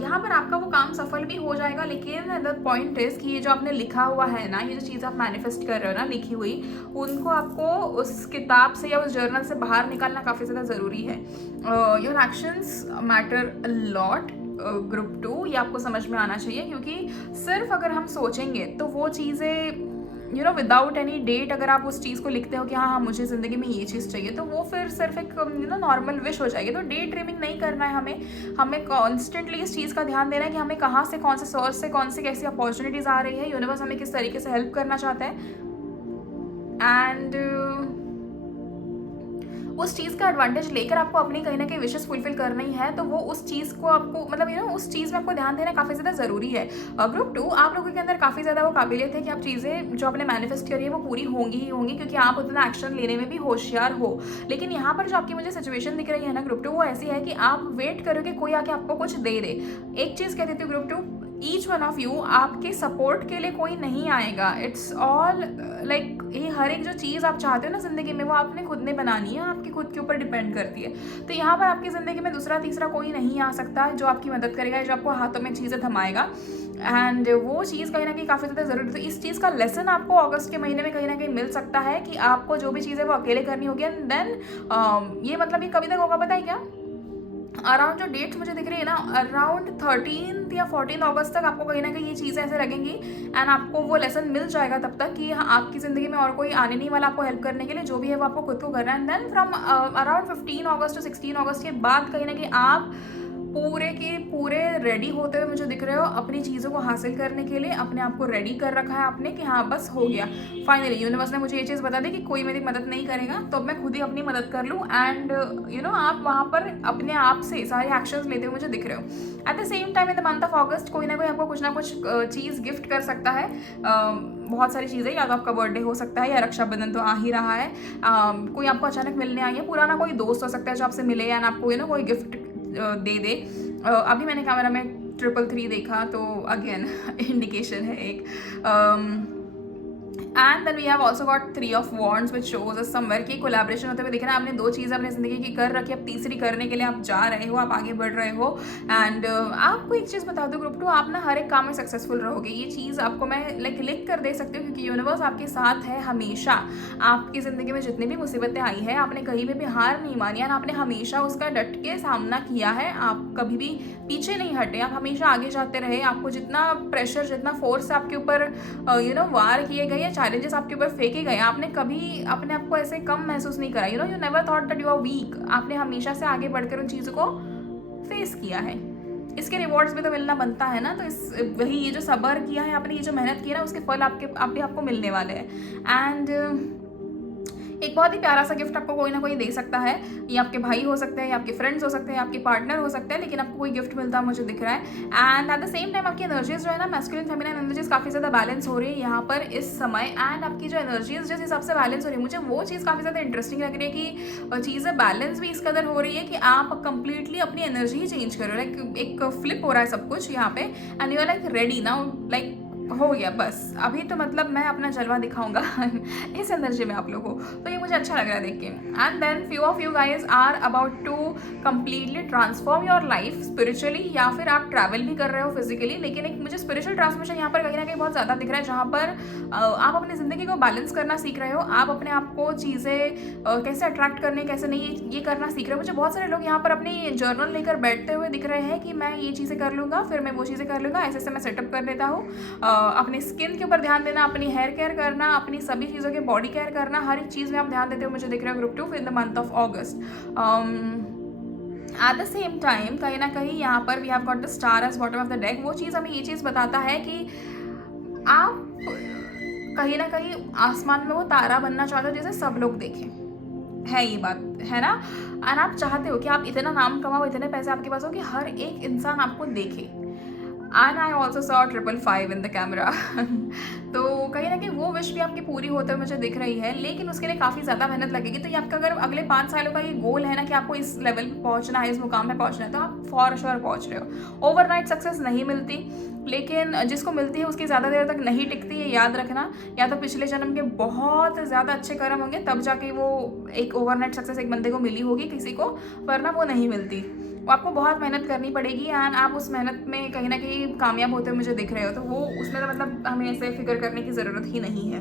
यहाँ पर आपका वो काम सफल भी हो जाएगा, लेकिन द पॉइंट इज कि ये जो आपने लिखा हुआ है ना, ये जो चीज़ आप मैनिफेस्ट कर रहे हो ना लिखी हुई, उनको आपको उस किताब से या उस जर्नल से बाहर निकालना काफ़ी ज़्यादा ज़रूरी है। Your actions matter a lot. Group 2, ये आपको समझ में आना चाहिए, क्योंकि सिर्फ अगर हम सोचेंगे तो वो चीज़ें विदाउट एनी डेट अगर आप उस चीज़ को लिखते हो कि हाँ मुझे ज़िंदगी में ये चीज़ चाहिए, तो वो फिर सिर्फ एक नॉर्मल विश हो जाएगी। तो डे ड्रीमिंग नहीं करना है हमें कॉन्स्टेंटली इस चीज़ का ध्यान देना है कि हमें कहाँ से, कौन से सोर्स से, कौन सी कैसी अपॉर्चुनिटीज़ आ रही है, यूनिवर्स हमें किस तरीके से हेल्प करना चाहता है, एंड उस चीज़ का एडवांटेज लेकर आपको अपनी कहीं ना कहीं विशेस फुलफिल करनी है। तो वो उस चीज़ को आपको उस चीज़ में आपको ध्यान देना काफ़ी ज़्यादा ज़रूरी है। ग्रुप 2, आप लोगों के अंदर काफ़ी ज़्यादा वो काबिलियत है कि आप चीज़ें जो आपने मैनिफेस्ट करी है वो पूरी होंगी ही होंगी, क्योंकि आप उतना एक्शन लेने में भी होशियार हो। लेकिन यहाँ पर जो आपकी मुझे सिचुएशन दिख रही है ना ग्रुप 2, वो ऐसी है कि आप वेट करो कि कोई आके आपको कुछ दे दे। एक चीज़ कह देती हूँ group 2, each one of you, आपके सपोर्ट के लिए कोई नहीं आएगा। इट्स ऑल लाइक ये हर एक जो चीज़ आप चाहते हो ना ज़िंदगी में, वो आपने खुद ने बनानी है, आपकी खुद के ऊपर डिपेंड करती है। तो यहाँ पर आपकी ज़िंदगी में दूसरा तीसरा कोई नहीं आ सकता जो आपकी मदद करेगा, जो आपको हाथों में चीज़ें थमाएगा, एंड वो चीज़ कहीं ना कहीं काफ़ी ज़्यादा ज़रूरी है। तो इस चीज़ का लेसन आपको अगस्त के महीने में कहीं ना कहीं मिल सकता है कि आपको जो भी चीज़ें वो अकेले करनी होगी। एंड देन ये मतलब ये कभी तक होगा पता है क्या? अराउंड जो डेट्स मुझे दिख रही है ना, अराउंड 13 या 14 अगस्त तक आपको कहीं ना कहीं ये चीज़ें ऐसे लगेंगी, एंड आपको वो लेसन मिल जाएगा तब तक कि हाँ आपकी ज़िंदगी में और कोई आने नहीं वाला आपको हेल्प करने के लिए, जो भी है वो आपको खुद को करना है। And then from around 15 August to 16 August के बाद कहीं ना कहीं आप पूरे के पूरे रेडी होते हुए मुझे दिख रहे हो अपनी चीज़ों को हासिल करने के लिए। अपने आप को रेडी कर रखा है आपने कि हाँ बस हो गया, फाइनली यूनिवर्स ने मुझे ये चीज़ बता दी कि कोई मेरी मदद नहीं करेगा, तो अब मैं खुद ही अपनी मदद कर लूँ। एंड आप वहाँ पर अपने आप से सारे एक्शंस लेते हुए मुझे दिख रहे हो। Eight the same time in the month of अगस्त कोई ना कोई आपको कुछ ना कुछ चीज़ गिफ्ट कर सकता है। बहुत सारी चीज़ें, या तो आपका बर्थडे हो सकता है, या रक्षाबंधन तो आ ही रहा है, कोई आपको अचानक मिलने आई है, पुराना कोई दोस्त हो सकता है जो आपसे मिले एंड आपको कोई गिफ्ट दे दे। अभी मैंने कैमरा में 333 देखा, तो अगेन इंडिकेशन है एक। And then we have also got 3 of wands which shows us somewhere कि कोलैबोरेशन होते हुए दिख रहा है। आपने 2 चीज़ें अपनी ज़िंदगी की कर रखी है, अब तीसरी करने के लिए आप जा रहे हो, आप आगे बढ़ रहे हो। एंड आपको एक चीज़ बता दो ग्रुप 2, आप ना हर एक काम में सक्सेसफुल रहोगे। ये चीज़ आपको मैं लिख कर दे सकती हूँ, क्योंकि यूनिवर्स आपके साथ है हमेशा। आपकी ज़िंदगी में जितनी भी मुसीबतें आई है, आपने कहीं भी हार नहीं मानी, और आपने हमेशा उसका डट के सामना किया है। आप कभी भी पीछे नहीं हटे, आप हमेशा आगे जाते रहे। आपको जितना प्रेशर, जितना फोर्स आपके ऊपर वार किए गए, चैलेंजेस आपके ऊपर फेंके गए, आपने कभी अपने आप को ऐसे कम महसूस नहीं करा। You never thought that you are weak. आपने हमेशा से आगे बढ़कर उन चीज़ों को फेस किया है। इसके रिवॉर्ड्स भी तो मिलना बनता है ना। तो वही ये जो सब्र किया है आपने, ये जो मेहनत की है ना, उसके फल आपको मिलने वाले हैं। एंड एक बहुत ही प्यारा सा गिफ्ट आपको कोई ना कोई दे सकता है। ये आपके भाई हो सकते हैं, या आपके फ्रेंड्स हो सकते हैं, आपके पार्टनर हो सकते हैं, लेकिन आपको कोई गिफ्ट मिलता मुझे दिख रहा है। And at the same time आपकी एनर्जीज जो है ना, मैस्कुलिन फेमिनिन एनर्जीज काफ़ी ज़्यादा बैलेंस हो रही है यहाँ पर इस समय। एंड आपकी जो एनर्जीज जिस हिसाब से बैलेंस हो रही है, मुझे वो चीज़ काफ़ी ज़्यादा इंटरेस्टिंग लग रही है कि चीज़ें बैलेंस भी इस कदर हो रही है कि आप कंप्लीटली अपनी एनर्जी ही चेंज कर रहे हो। लाइक एक फ्लिप हो रहा है सब कुछ यहाँ पे, and you are like ready now, like हो गया बस। अभी तो मतलब मैं अपना जलवा दिखाऊंगा इस एनर्जी में आप लोगों को। तो ये मुझे अच्छा लग रहा है देख के। And then few of you guys are about to completely transform your life spiritually, या फिर आप ट्रैवल भी कर रहे हो फिजिकली, लेकिन एक मुझे स्पिरिचुअल ट्रांसफॉर्मेशन यहाँ पर कहीं ना कहीं बहुत ज़्यादा दिख रहा है, जहाँ पर आप अपनी ज़िंदगी को बैलेंस करना सीख रहे हो। आप अपने आप को चीज़ें कैसे अट्रैक्ट करने, कैसे नहीं, ये करना सीख रहे हो। मुझे बहुत सारे लोग यहाँ पर अपनी जर्नल लेकर बैठते हुए दिख रहे हैं कि मैं ये चीज़ें कर लूँगा, फिर मैं वो चीज़ें कर लूँगा, ऐसे से मैं सेटअप कर लेता हूँ। अपने स्किन के ऊपर ध्यान देना, अपनी हेयर केयर करना, अपनी सभी चीज़ों के बॉडी केयर करना, हर एक चीज़ में आप ध्यान देते हो मुझे दिख रहा है group 2 in the month of August. At the same time कहीं ना कहीं यहाँ पर we have got the star as bottom of the deck. वो चीज़ हमें ये चीज़ बताता है कि आप कहीं ना कहीं आसमान में वो तारा बनना चाहते हो जैसे सब लोग देखें, है ये बात है ना। और आप चाहते हो कि आप इतना नाम कमाओ, इतने पैसे आपके पास हो कि हर एक इंसान आपको देखे। And I also saw 555 in the camera. तो कहीं ना कहीं वो विश भी आपकी पूरी होते हुए मुझे दिख रही है, लेकिन उसके लिए काफ़ी ज़्यादा मेहनत लगेगी। तो ये आपका अगर अगले 5 सालों का ये गोल है ना कि आपको इस लेवल पे पहुंचना है, इस मुकाम पे पहुंचना है, तो आप फॉर श्योर पहुंच रहे हो। ओवरनाइट सक्सेस नहीं मिलती, लेकिन जिसको मिलती है उसकी ज़्यादा देर तक नहीं टिकती है, याद रखना। या तो पिछले जन्म के बहुत ज़्यादा अच्छे कर्म होंगे, तब जाके वो एक ओवरनाइट सक्सेस एक बंदे को मिली होगी, किसी को, वरना वो नहीं मिलती। वो आपको बहुत मेहनत करनी पड़ेगी, एंड आप उस मेहनत में कहीं ना कहीं कामयाब होते हुए मुझे दिख रहे हो। तो वो उसमें तो मतलब हमें ऐसे फिक्र करने की ज़रूरत ही नहीं है।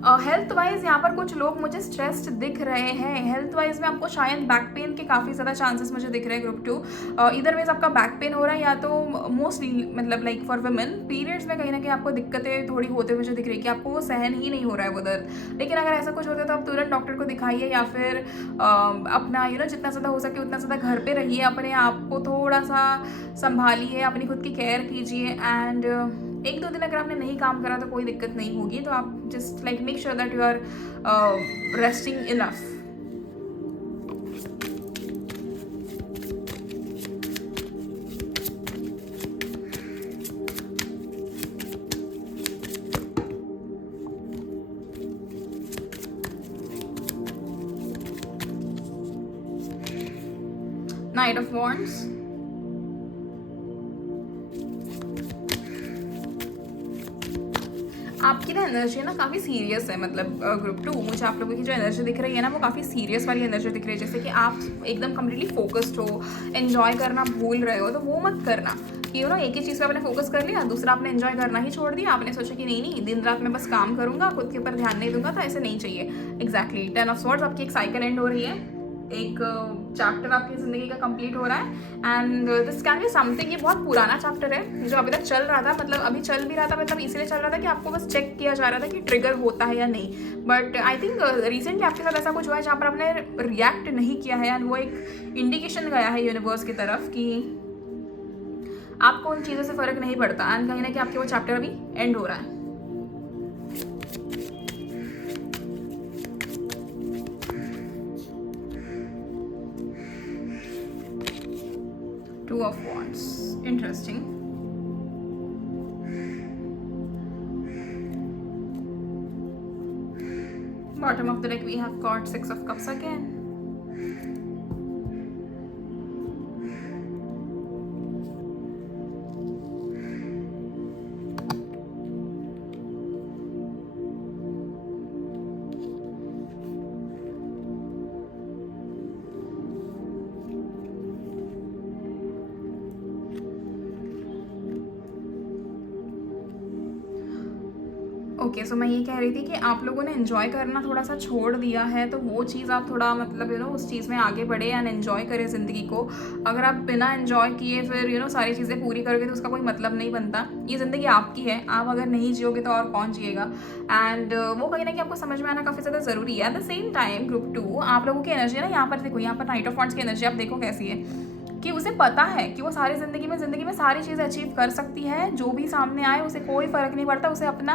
हेल्थ वाइज यहाँ पर कुछ लोग मुझे स्ट्रेस्ड दिख रहे हैं। हेल्थ वाइज में आपको शायद बैक पेन के काफ़ी ज़्यादा चांसेस मुझे दिख रहे हैं ग्रुप 2। इधर मीन्स आपका बैक पेन हो रहा है, या तो मोस्टली मतलब लाइक फॉर वुमेन पीरियड्स में कहीं ना कहीं आपको दिक्कतें थोड़ी होते हुए मुझे दिख रही है कि आपको वो सहन ही नहीं हो रहा है वो दर्द। लेकिन अगर ऐसा कुछ होता है तो आप तुरंत डॉक्टर को दिखाइए, या फिर अपना जितना ज़्यादा हो सके उतना ज़्यादा घर पे रहिए, अपने आप को थोड़ा सा संभालिए, अपनी खुद की केयर कीजिए। एंड 1-2 दिन अगर आपने नहीं काम करा तो कोई दिक्कत नहीं होगी, तो आप just like make sure that you are resting enough. Knight of Wands, आपकी ना एनर्जी ना काफ़ी सीरियस है। मतलब ग्रुप 2 मुझे आप लोगों की जो एनर्जी दिख रही है ना वो काफ़ी सीरियस वाली एनर्जी दिख रही है, जैसे कि आप एकदम कम्प्लीटली फोकस्ड हो, एंजॉय करना भूल रहे हो। तो वो मत करना कि एक ही चीज़ पे आपने फोकस कर लिया, दूसरा आपने एंजॉय करना ही छोड़ दिया। आपने सोचा कि नहीं नहीं दिन रात मैं बस काम करूंगा, खुद के ऊपर ध्यान नहीं दूंगा, तो ऐसे नहीं चाहिए। एग्जैक्टली 10 ऑफ स्वॉर्ड्स, आपकी एक साइकिल एंड हो रही है, एक चैप्टर आपकी ज़िंदगी का कंप्लीट हो रहा है। And this can be something, ये बहुत पुराना चैप्टर है जो अभी तक चल रहा था, मतलब अभी चल भी रहा था, मतलब इसलिए चल रहा था कि आपको बस चेक किया जा रहा था कि ट्रिगर होता है या नहीं। बट आई थिंक रिसेंटली आपके साथ ऐसा कुछ हुआ है जहाँ पर आपने रिएक्ट नहीं किया है, एंड वो एक इंडिकेशन गया है यूनिवर्स की तरफ कि आपको उन चीज़ों से फ़र्क नहीं पड़ता, एंड कहीं ना कहीं आपके वो चैप्टर अभी एंड हो रहा है। Two of Wands, interesting. Bottom of the deck we have got 6 of Cups again. Okay, सो मैं ये कह रही थी कि आप लोगों ने एंजॉय करना थोड़ा सा छोड़ दिया है, तो वो चीज़ आप थोड़ा मतलब उस चीज़ में आगे बढ़े एंड एंजॉय करें ज़िंदगी को। अगर आप बिना एंजॉय किए फिर सारी चीज़ें पूरी करोगे तो उसका कोई मतलब नहीं बनता। ये ज़िंदगी आपकी है, आप अगर नहीं जियोगे तो और कौन जिएगा। एंड वो कहीं ना कहीं आपको समझ में आना काफ़ी ज़्यादा ज़रूरी है। At the same time group 2 आप लोगों की एनर्जी ना यहाँ पर देखो, यहाँ पर नाइट ऑफ वॉन्ड्स की एनर्जी आप देखो कैसी है कि उसे पता है कि वो सारी ज़िंदगी में सारी चीज़ें अचीव कर सकती है, जो भी सामने आए उसे कोई फ़र्क नहीं पड़ता। उसे अपना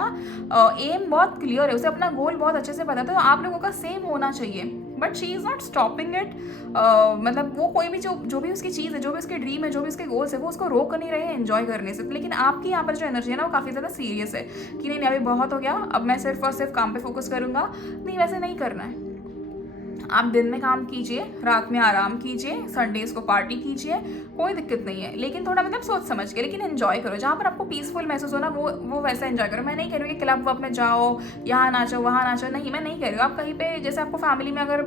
एम बहुत क्लियर है, उसे अपना गोल बहुत अच्छे से पता है। तो आप लोगों का सेम होना चाहिए, but she is not stopping it. मतलब वो कोई भी जो भी उसकी चीज़ है, जो भी उसके ड्रीम है, जो भी उसके गोल्स है, वो उसको रोक नहीं रहे हैं एंजॉय करने से। लेकिन आपकी यहाँ पर जो एनर्जी है ना वो काफ़ी ज़्यादा सीरियस है कि नहीं अभी बहुत हो गया, अब मैं सिर्फ और सिर्फ काम पे फोकस करूँगा। नहीं, वैसे नहीं करना है। आप दिन में काम कीजिए, रात में आराम कीजिए, संडेज को पार्टी कीजिए, कोई दिक्कत नहीं है, लेकिन थोड़ा मतलब सोच समझ के, लेकिन एंजॉय करो। जहाँ पर आपको पीसफुल महसूस हो ना वो वैसा एंजॉय करो। मैं नहीं कह रही हूँ कि क्लब वब में जाओ, यहाँ नाचो वहाँ नाचो, नहीं मैं नहीं कह रही हूँ। आप कहीं पे जैसे आपको फैमिली में अगर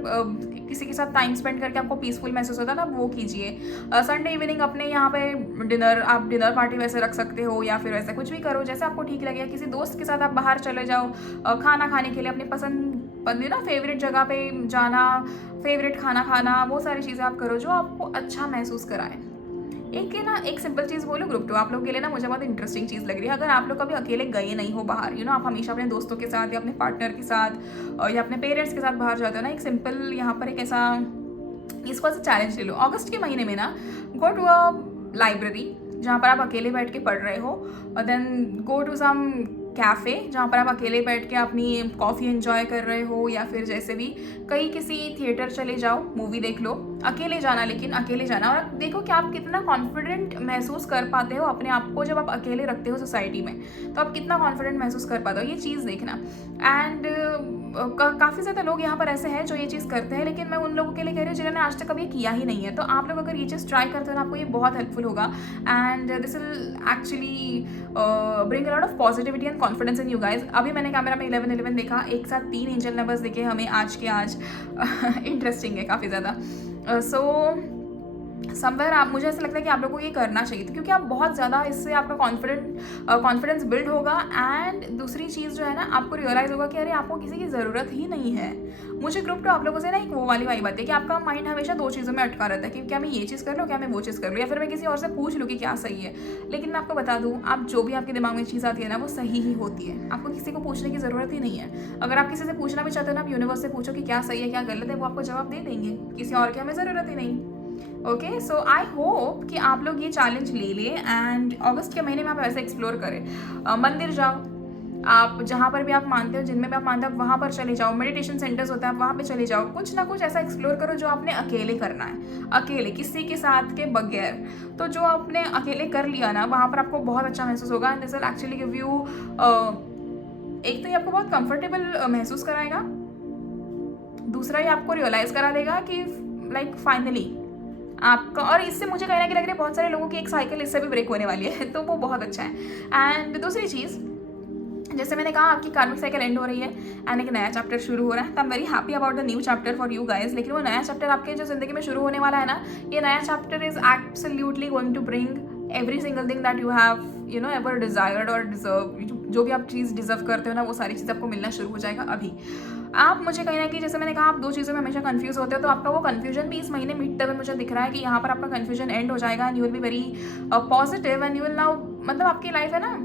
किसी के साथ टाइम स्पेंड करके आपको पीसफुल महसूस होता है तो आप वो कीजिए। संडे इवनिंग अपने यहाँ पे आप डिनर पार्टी वैसे रख सकते हो, या फिर वैसे कुछ भी करो जैसे आपको ठीक लगे। किसी दोस्त के साथ आप बाहर चले जाओ खाना खाने के लिए, अपनी पसंद फेवरेट जगह पे जाना, फेवरेट खाना खाना, वो सारी चीज़ें आप करो जो आपको अच्छा महसूस कराए। एक सिंपल चीज़ बोलो ग्रुप 2 आप लोग के लिए ना मुझे बहुत इंटरेस्टिंग चीज़ लग रही है। अगर आप लोग कभी अकेले गए नहीं हो बाहर, आप हमेशा अपने दोस्तों के साथ या अपने पार्टनर के साथ या अपने पेरेंट्स के साथ बाहर जाते हो ना, एक सिंपल यहाँ पर एक ऐसा इसको ऐसा चैलेंज ले लो। अगस्त के महीने में ना गो टू अ लाइब्रेरी जहाँ पर आप अकेले बैठ के पढ़ रहे हो, और then go to some cafe जहाँ पर आप अकेले बैठ के अपनी कॉफ़ी एंजॉय कर रहे हो, या फिर जैसे भी कहीं किसी थिएटर चले जाओ, मूवी देख लो। अकेले जाना, लेकिन अकेले जाना, और देखो कि आप कितना कॉन्फिडेंट महसूस कर पाते हो अपने आप को जब आप अकेले रखते हो सोसाइटी में, तो आप कितना कॉन्फिडेंट महसूस कर पाते हो, ये चीज़ देखना। एंड काफ़ी ज़्यादा लोग यहाँ पर ऐसे हैं जो ये चीज़ करते हैं, लेकिन मैं उन लोगों के लिए कह रही हूँ जिन्होंने आज तक कभी किया ही नहीं है। तो आप लोग अगर ये चीज़ ट्राई करते हो ना, आपको ये बहुत हेल्पफुल होगा, and this will actually bring a lot of positivity and confidence in you guys. अभी मैंने कैमरा में 11-11 देखा, एक साथ 3 एंजल नंबर्स देखे हमें आज के आज। इंटरेस्टिंग है काफ़ी ज़्यादा। सो समवेयर आप, मुझे ऐसा लगता है कि आप लोगों को ये करना चाहिए था, क्योंकि आप बहुत ज़्यादा इससे आपका कॉन्फिडेंस बिल्ड होगा। एंड दूसरी चीज़ जो है ना, आपको रियलाइज़ होगा कि अरे आपको किसी की ज़रूरत ही नहीं है। मुझे ग्रुप टू आप लोगों से ना एक वो वाली आती है कि आपका माइंड हमेशा दो चीज़ों में अटका रहता है कि क्या मैं ये चीज़ कर लूँ, क्या मैं वो चीज़ कर लूँ, या फिर मैं किसी और से पूछ लूँ कि क्या सही है। लेकिन मैं आपको बता दूँ, आप जो भी आपके दिमाग में चीज़ आती है ना, वो सही ही होती है। आपको किसी को पूछने की ज़रूरत ही नहीं है। अगर आप किसी से पूछना भी चाहते हो ना, आप यूनिवर्स से पूछो कि क्या सही है क्या गलत है, वो आपको जवाब दे देंगे। किसी और की हमें ज़रूरत ही नहीं। ओके, सो आई होप कि आप लोग ये चैलेंज ले लें एंड अगस्त के महीने में आप ऐसे एक्सप्लोर करें। मंदिर जाओ, आप जहाँ पर भी आप मानते हो, जिनमें भी आप मानते हो, आप वहाँ पर चले जाओ। मेडिटेशन सेंटर्स होते हैं, आप वहाँ पे चले जाओ। कुछ ना कुछ ऐसा एक्सप्लोर करो जो आपने अकेले करना है, अकेले, किसी के साथ के बगैर। तो जो आपने अकेले कर लिया ना, वहाँ पर आपको बहुत अच्छा महसूस होगा। And this will actually give you, एक तो ये आपको बहुत कंफर्टेबल महसूस कराएगा, दूसरा ये आपको रियलाइज़ करा देगा कि लाइक फाइनली आपका, और इससे मुझे कहीं ना कहीं लग रहा है बहुत सारे लोगों की एक साइकिल इससे भी ब्रेक होने वाली है, तो वो बहुत अच्छा है। एंड दूसरी चीज़, जैसे मैंने कहा, आपकी कार्मिक साइकिल एंड हो रही है एंड एक नया चैप्टर शुरू हो रहा है। तो आई am very happy about the new chapter for you guys. लेकिन वो नया चैप्टर आपके जो ज़िंदगी में शुरू होने वाला है ना, ये नया chapter is absolutely going to bring every single thing that you have ever desired और डिजर्व। जो भी आप चीज़ डिजर्व करते हो ना, वो सारी चीज़ आपको मिलना शुरू हो जाएगा अभी। आप, मुझे कहीं ना कहीं, जैसे मैंने कहा, आप दो चीज़ों में हमेशा कंफ्यूज होते हो, तो आपका वो कंफ्यूजन भी इस महीने मिटते हुए मुझे दिख रहा है कि यहाँ पर आपका कंफ्यूजन एंड हो जाएगा and you will be very positive and you will now, मतलब आपकी लाइफ है ना,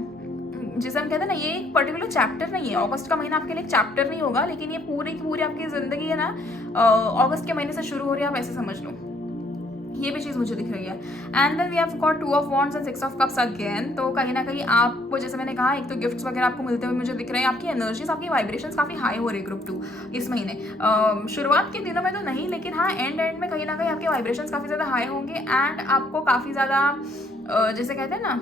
जिसे हम कहते हैं ना, ये एक पर्टिकुलर चैप्टर नहीं है। अगस्त का महीना आपके लिए एक चैप्टर नहीं होगा, लेकिन ये पूरी की पूरी आपकी ज़िंदगी है ना, अगस्त के महीने से शुरू हो रही है, आप ऐसे समझ लो। ये भी चीज़ मुझे दिख रही है। And then we have got 2 of wands and 6 of cups again. तो कहीं ना कहीं आपको, जैसे मैंने कहा, एक तो गिफ्ट्स वगैरह आपको मिलते हुए मुझे दिख रहे हैं। आपकी एनर्जीज, आपकी वाइब्रेशंस काफ़ी हाई हो रही है ग्रुप 2 इस महीने। शुरुआत के दिनों में तो नहीं, लेकिन हाँ, एंड में कहीं ना कहीं आपके वाइब्रेशंस काफ़ी ज़्यादा हाई होंगे एंड आपको काफ़ी ज़्यादा जैसे कहते हैं ना,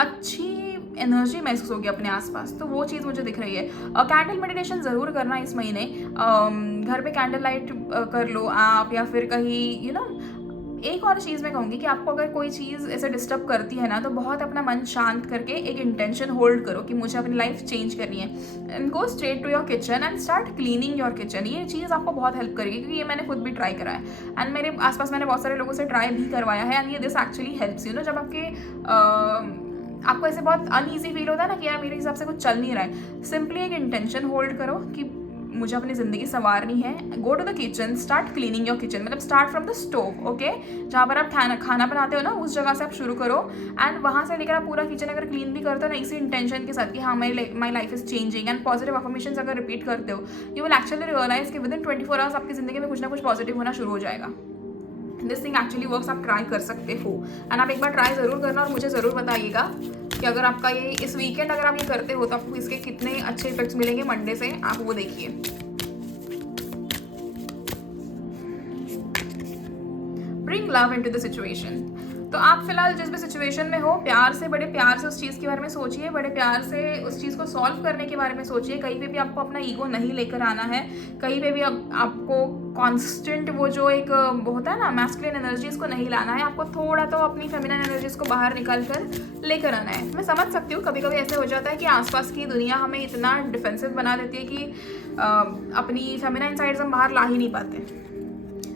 अच्छी एनर्जी महसूस होगी अपने आसपास। तो वो चीज़ मुझे दिख रही है। कैंडल मेडिटेशन ज़रूर करना इस महीने। घर पे कैंडल लाइट कर लो आप, या फिर कहीं एक और चीज़ मैं कहूँगी कि आपको अगर कोई चीज़ ऐसे डिस्टर्ब करती है ना, तो बहुत अपना मन शांत करके एक इंटेंशन होल्ड करो कि मुझे अपनी लाइफ चेंज करनी है, and go straight to your kitchen and start cleaning your kitchen. ये चीज़ आपको बहुत हेल्प करेगी, क्योंकि ये मैंने खुद भी ट्राई करा है एंड मेरे आसपास मैंने बहुत सारे लोगों से ट्राई भी करवाया है। एंड ये दिस एक्चुअली हेल्प्स जब आपको ऐसे बहुत अनईजी फील होता है ना कि यार मेरे हिसाब से कुछ चल नहीं रहा है, सिंपली एक इंटेंशन होल्ड करो कि मुझे अपनी ज़िंदगी संवारनी है। Go to the kitchen, start cleaning your kitchen, मतलब start from the stove. Okay, जहाँ पर आप खाना बनाते हो ना, उस जगह से आप शुरू करो एंड वहाँ से लेकर आप पूरा किचन अगर क्लीन भी करते हो ना, इसी इंटेंशन के साथ कि हाँ, my life is changing, and positive affirmations अगर रिपीट करते हो, यू विल एक्चुअली रियलाइज कि विद इन 24 आवर्स आपकी ज़िंदगी में कुछ ना कुछ पॉजिटिव होना शुरू हो जाएगा। दिस थिंग एक्चुअली वर्क्स, आप ट्राई कर सकते हो एंड आप एक बार ट्राई ज़रूर करना और मुझे ज़रूर बताइएगा कि अगर आपका ये इस वीकेंड अगर आप ये करते हो तो आपको इसके कितने अच्छे इफेक्ट्स मिलेंगे मंडे से, आप वो देखिए। Bring love into the situation. तो आप फिलहाल जिस भी सिचुएशन में हो, प्यार से, बड़े प्यार से उस चीज़ के बारे में सोचिए, बड़े प्यार से उस चीज़ को सॉल्व करने के बारे में सोचिए। कहीं पे भी आपको अपना ईगो नहीं लेकर आना है, कहीं पे भी आपको कांस्टेंट वो जो एक होता है ना मैस्कुलिन एनर्जीज को नहीं लाना है, आपको थोड़ा तो अपनी फेमिनिन एनर्जीज को बाहर निकाल कर लेकर आना है। मैं समझ सकती हूँ, कभी कभी ऐसे हो जाता है कि आसपास की दुनिया हमें इतना डिफेंसिव बना देती है कि अपनी फेमिनिन साइड्स हम बाहर ला ही नहीं पाते।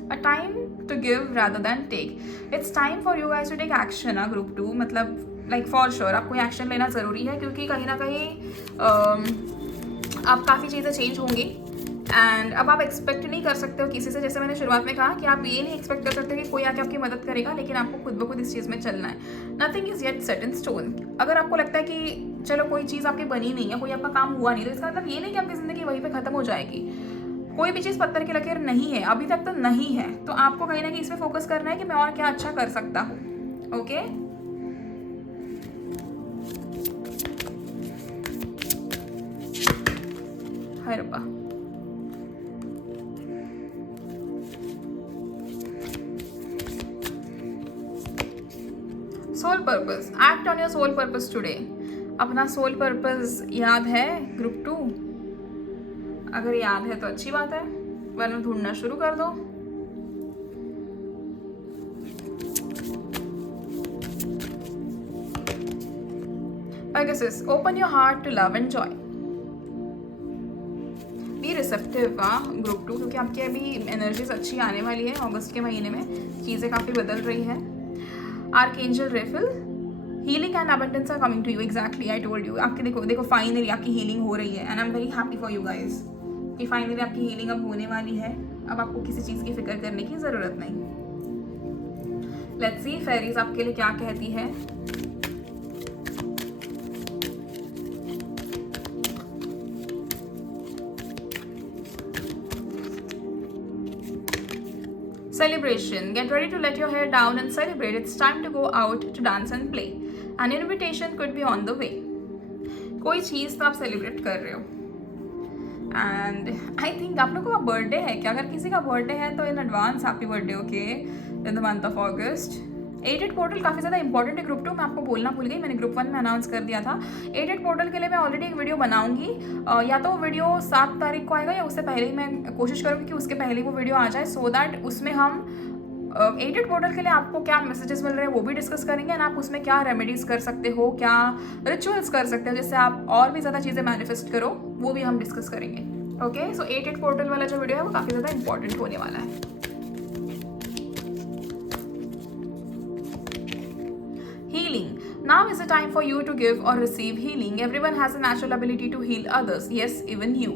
A time to give rather than take. It's time for you guys to take action, group 2, मतलब like for sure आपको एक्शन लेना ज़रूरी है, क्योंकि कहीं ना कहीं आप काफ़ी चीज़ें चेंज होंगी एंड अब आप एक्सपेक्ट नहीं कर सकते हो किसी से। जैसे मैंने शुरुआत में कहा कि आप ये नहीं एक्सपेक्ट कर सकते कि कोई आके आपकी मदद करेगा, लेकिन आपको खुद ब खुद इस चीज़ में चलना है। Nothing is yet set in stone. अगर आपको लगता है कि चलो कोई चीज़ आपकी बनी नहीं है, कोई आपका काम हुआ नहीं, तो इसका मतलब ये नहीं कि आपकी ज़िंदगी वहीं पर ख़त्म हो जाएगी। कोई भी चीज़ पत्थर की लकीर नहीं है, अभी तक तो नहीं है। तो आपको कहीं ना कहीं इसमें फोकस करना है कि मैं और क्या अच्छा कर सकता हूँ। ओके, हरपा soul purpose, act on your soul purpose today. अपना सोल पर्पस याद है ग्रुप 2? अगर याद है तो अच्छी बात है, वरना ढूंढना शुरू कर दो। Pegasus, open your heart to love and joy. Be receptive group 2, क्योंकि आपकी अभी एनर्जीज अच्छी आने वाली है अगस्त के महीने में, चीज़ें काफ़ी बदल रही है। Archangel Raphael, healing and abundance are coming to you, exactly I told you. आपकी देखो फाइनली आपकी हीलिंग हो रही है and I am very happy for you guys कि फाइनली आपकी हीलिंग अब होने वाली है। अब आपको किसी चीज़ की फिक्र करने की ज़रूरत नहीं। लेट्स सी फेरीज आपके लिए क्या कहती है। Celebration. Get ready to let your hair down and celebrate. It's time to go out to dance and play. An invitation could be on the way. कोई चीज़ तो आप सेलिब्रेट कर रहे हो एंड आई थिंक आप लोगों का बर्थडे है क्या? अगर किसी का बर्थडे है तो in advance happy birthday, okay, in the month of August. 8 portal काफ़ी ज़्यादा इंपॉर्टेंट है ग्रुप 2, मैं आपको बोलना भूल गई, मैंने ग्रुप 1 में अनाउंस कर दिया था। 8 पोर्टल के लिए मैं ऑलरेडी एक वीडियो बनाऊंगी, या तो वीडियो 7 तारीख को आएगा या उससे पहले ही मैं कोशिश करूँगी कि उसके पहले वो वीडियो आ जाए, सो दैट उसमें हम 8 पोर्टल के लिए आपको क्या मैसेजेस मिल रहे हैं वो भी डिस्कस करेंगे एंड आप उसमें क्या रेमेडीज़ कर सकते हो, क्या रिचुअल्स कर सकते हो जिससे आप और भी ज़्यादा चीज़ें मैनिफेस्ट करो, वो भी हम डिस्कस करेंगे। ओके, सो 8 पोर्टल वाला जो वीडियो है वो काफ़ी ज़्यादा इंपॉर्टेंट होने वाला है। Healing. Now is the time for you to give or receive healing. Everyone has a natural ability to heal others. Yes, even you.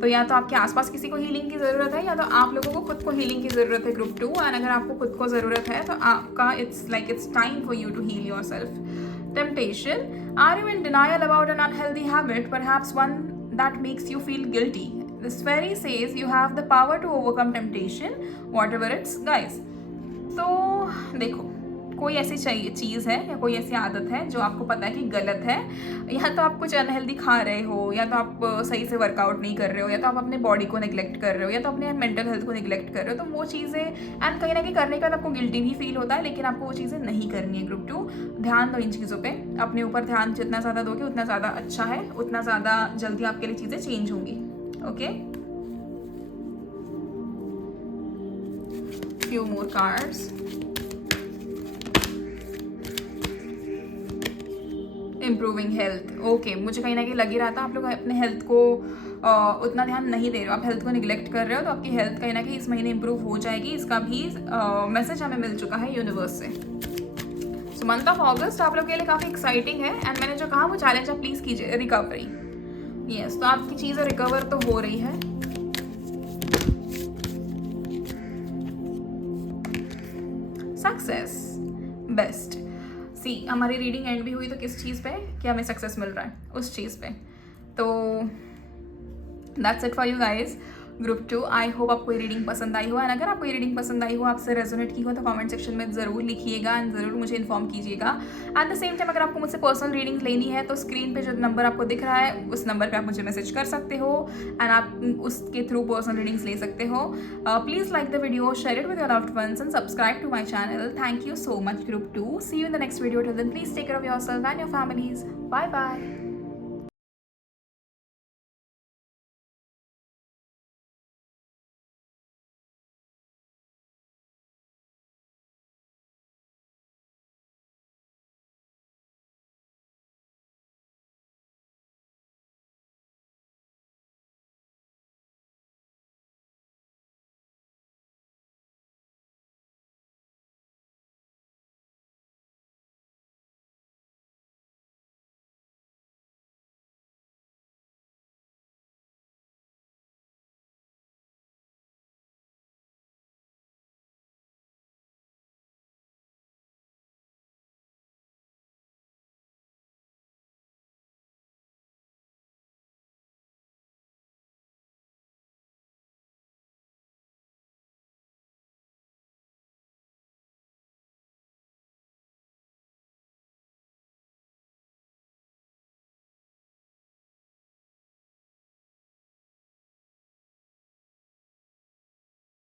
तो या तो आपके आसपास किसी को हीलिंग की ज़रूरत है या तो आप लोगों को खुद को हीलिंग की ज़रूरत है ग्रुप 2, एंड अगर आपको खुद को ज़रूरत है तो आपका it's time for you to heal yourself. Temptation. Are you in denial about an unhealthy habit, perhaps one that makes you feel guilty? This fairy says you have the power to overcome temptation, whatever it's, guys. तो देखो, कोई ऐसी चाहिए चीज़ है या कोई ऐसी आदत है जो आपको पता है कि गलत है, या तो आप कुछ अनहेल्दी खा रहे हो, या तो आप सही से वर्कआउट नहीं कर रहे हो, या तो आप अपने बॉडी को निगलेक्ट कर रहे हो, या तो अपने मेंटल हेल्थ को निगलेक्ट कर रहे हो, तो वो चीज़ें एंड कहीं ना कहीं करने के बाद आपको गिल्टी भी फील होता है, लेकिन आपको वो चीज़ें नहीं करनी है ग्रुप 2। ध्यान दो इन चीज़ों पर, अपने ऊपर ध्यान जितना ज़्यादा दोगे उतना ज़्यादा अच्छा है, उतना ज़्यादा जल्दी आपके लिए चीज़ें चेंज होंगी। Okay, few more cards. Improving health, okay, मुझे कहीं ना कहीं लग ही रहा था आप लोग अपने हेल्थ को उतना ध्यान नहीं दे रहे हो, आप हेल्थ को निगलेक्ट कर रहे हो, तो आपकी हेल्थ कहीं ना कहीं इस महीने इंप्रूव हो जाएगी, इसका भी मैसेज हमें मिल चुका है यूनिवर्स से। सो मंथ ऑफ अगस्त आप लोग के लिए काफ़ी एक्साइटिंग है एंड मैंने जो कहा वो चैलेंज आप प्लीज़ कीजिए, रिकवरी। यस, तो आपकी चीज़ें रिकवर तो हो रही है। Success, best. हमारी रीडिंग एंड भी हुई तो किस चीज़ पे कि हमें सक्सेस मिल रहा है उस चीज़ पे। तो that's it for you guys group 2। I hope आपको ये रीडिंग पसंद आई हो, एंड अगर आपको ये रीडिंग पसंद आई हो, आपसे रेजोनेट की हो, तो कमेंट सेक्शन में ज़रूर लिखिएगा एंड ज़रूर मुझे इन्फॉर्म कीजिएगा। एट द सेम टाइम अगर आपको मुझसे पर्सनल रीडिंग लेनी है तो स्क्रीन पे जो नंबर आपको दिख रहा है उस नंबर पे आप मुझे मैसेज कर सकते हो एंड आप उसके थ्रू पर्सनल रीडिंग्स ले सकते हो। Please like the video, share it with your loved ones and subscribe to my channel. Thank you so much group 2। See you in the next video. Till then please take care of yourself and your families. Bye bye.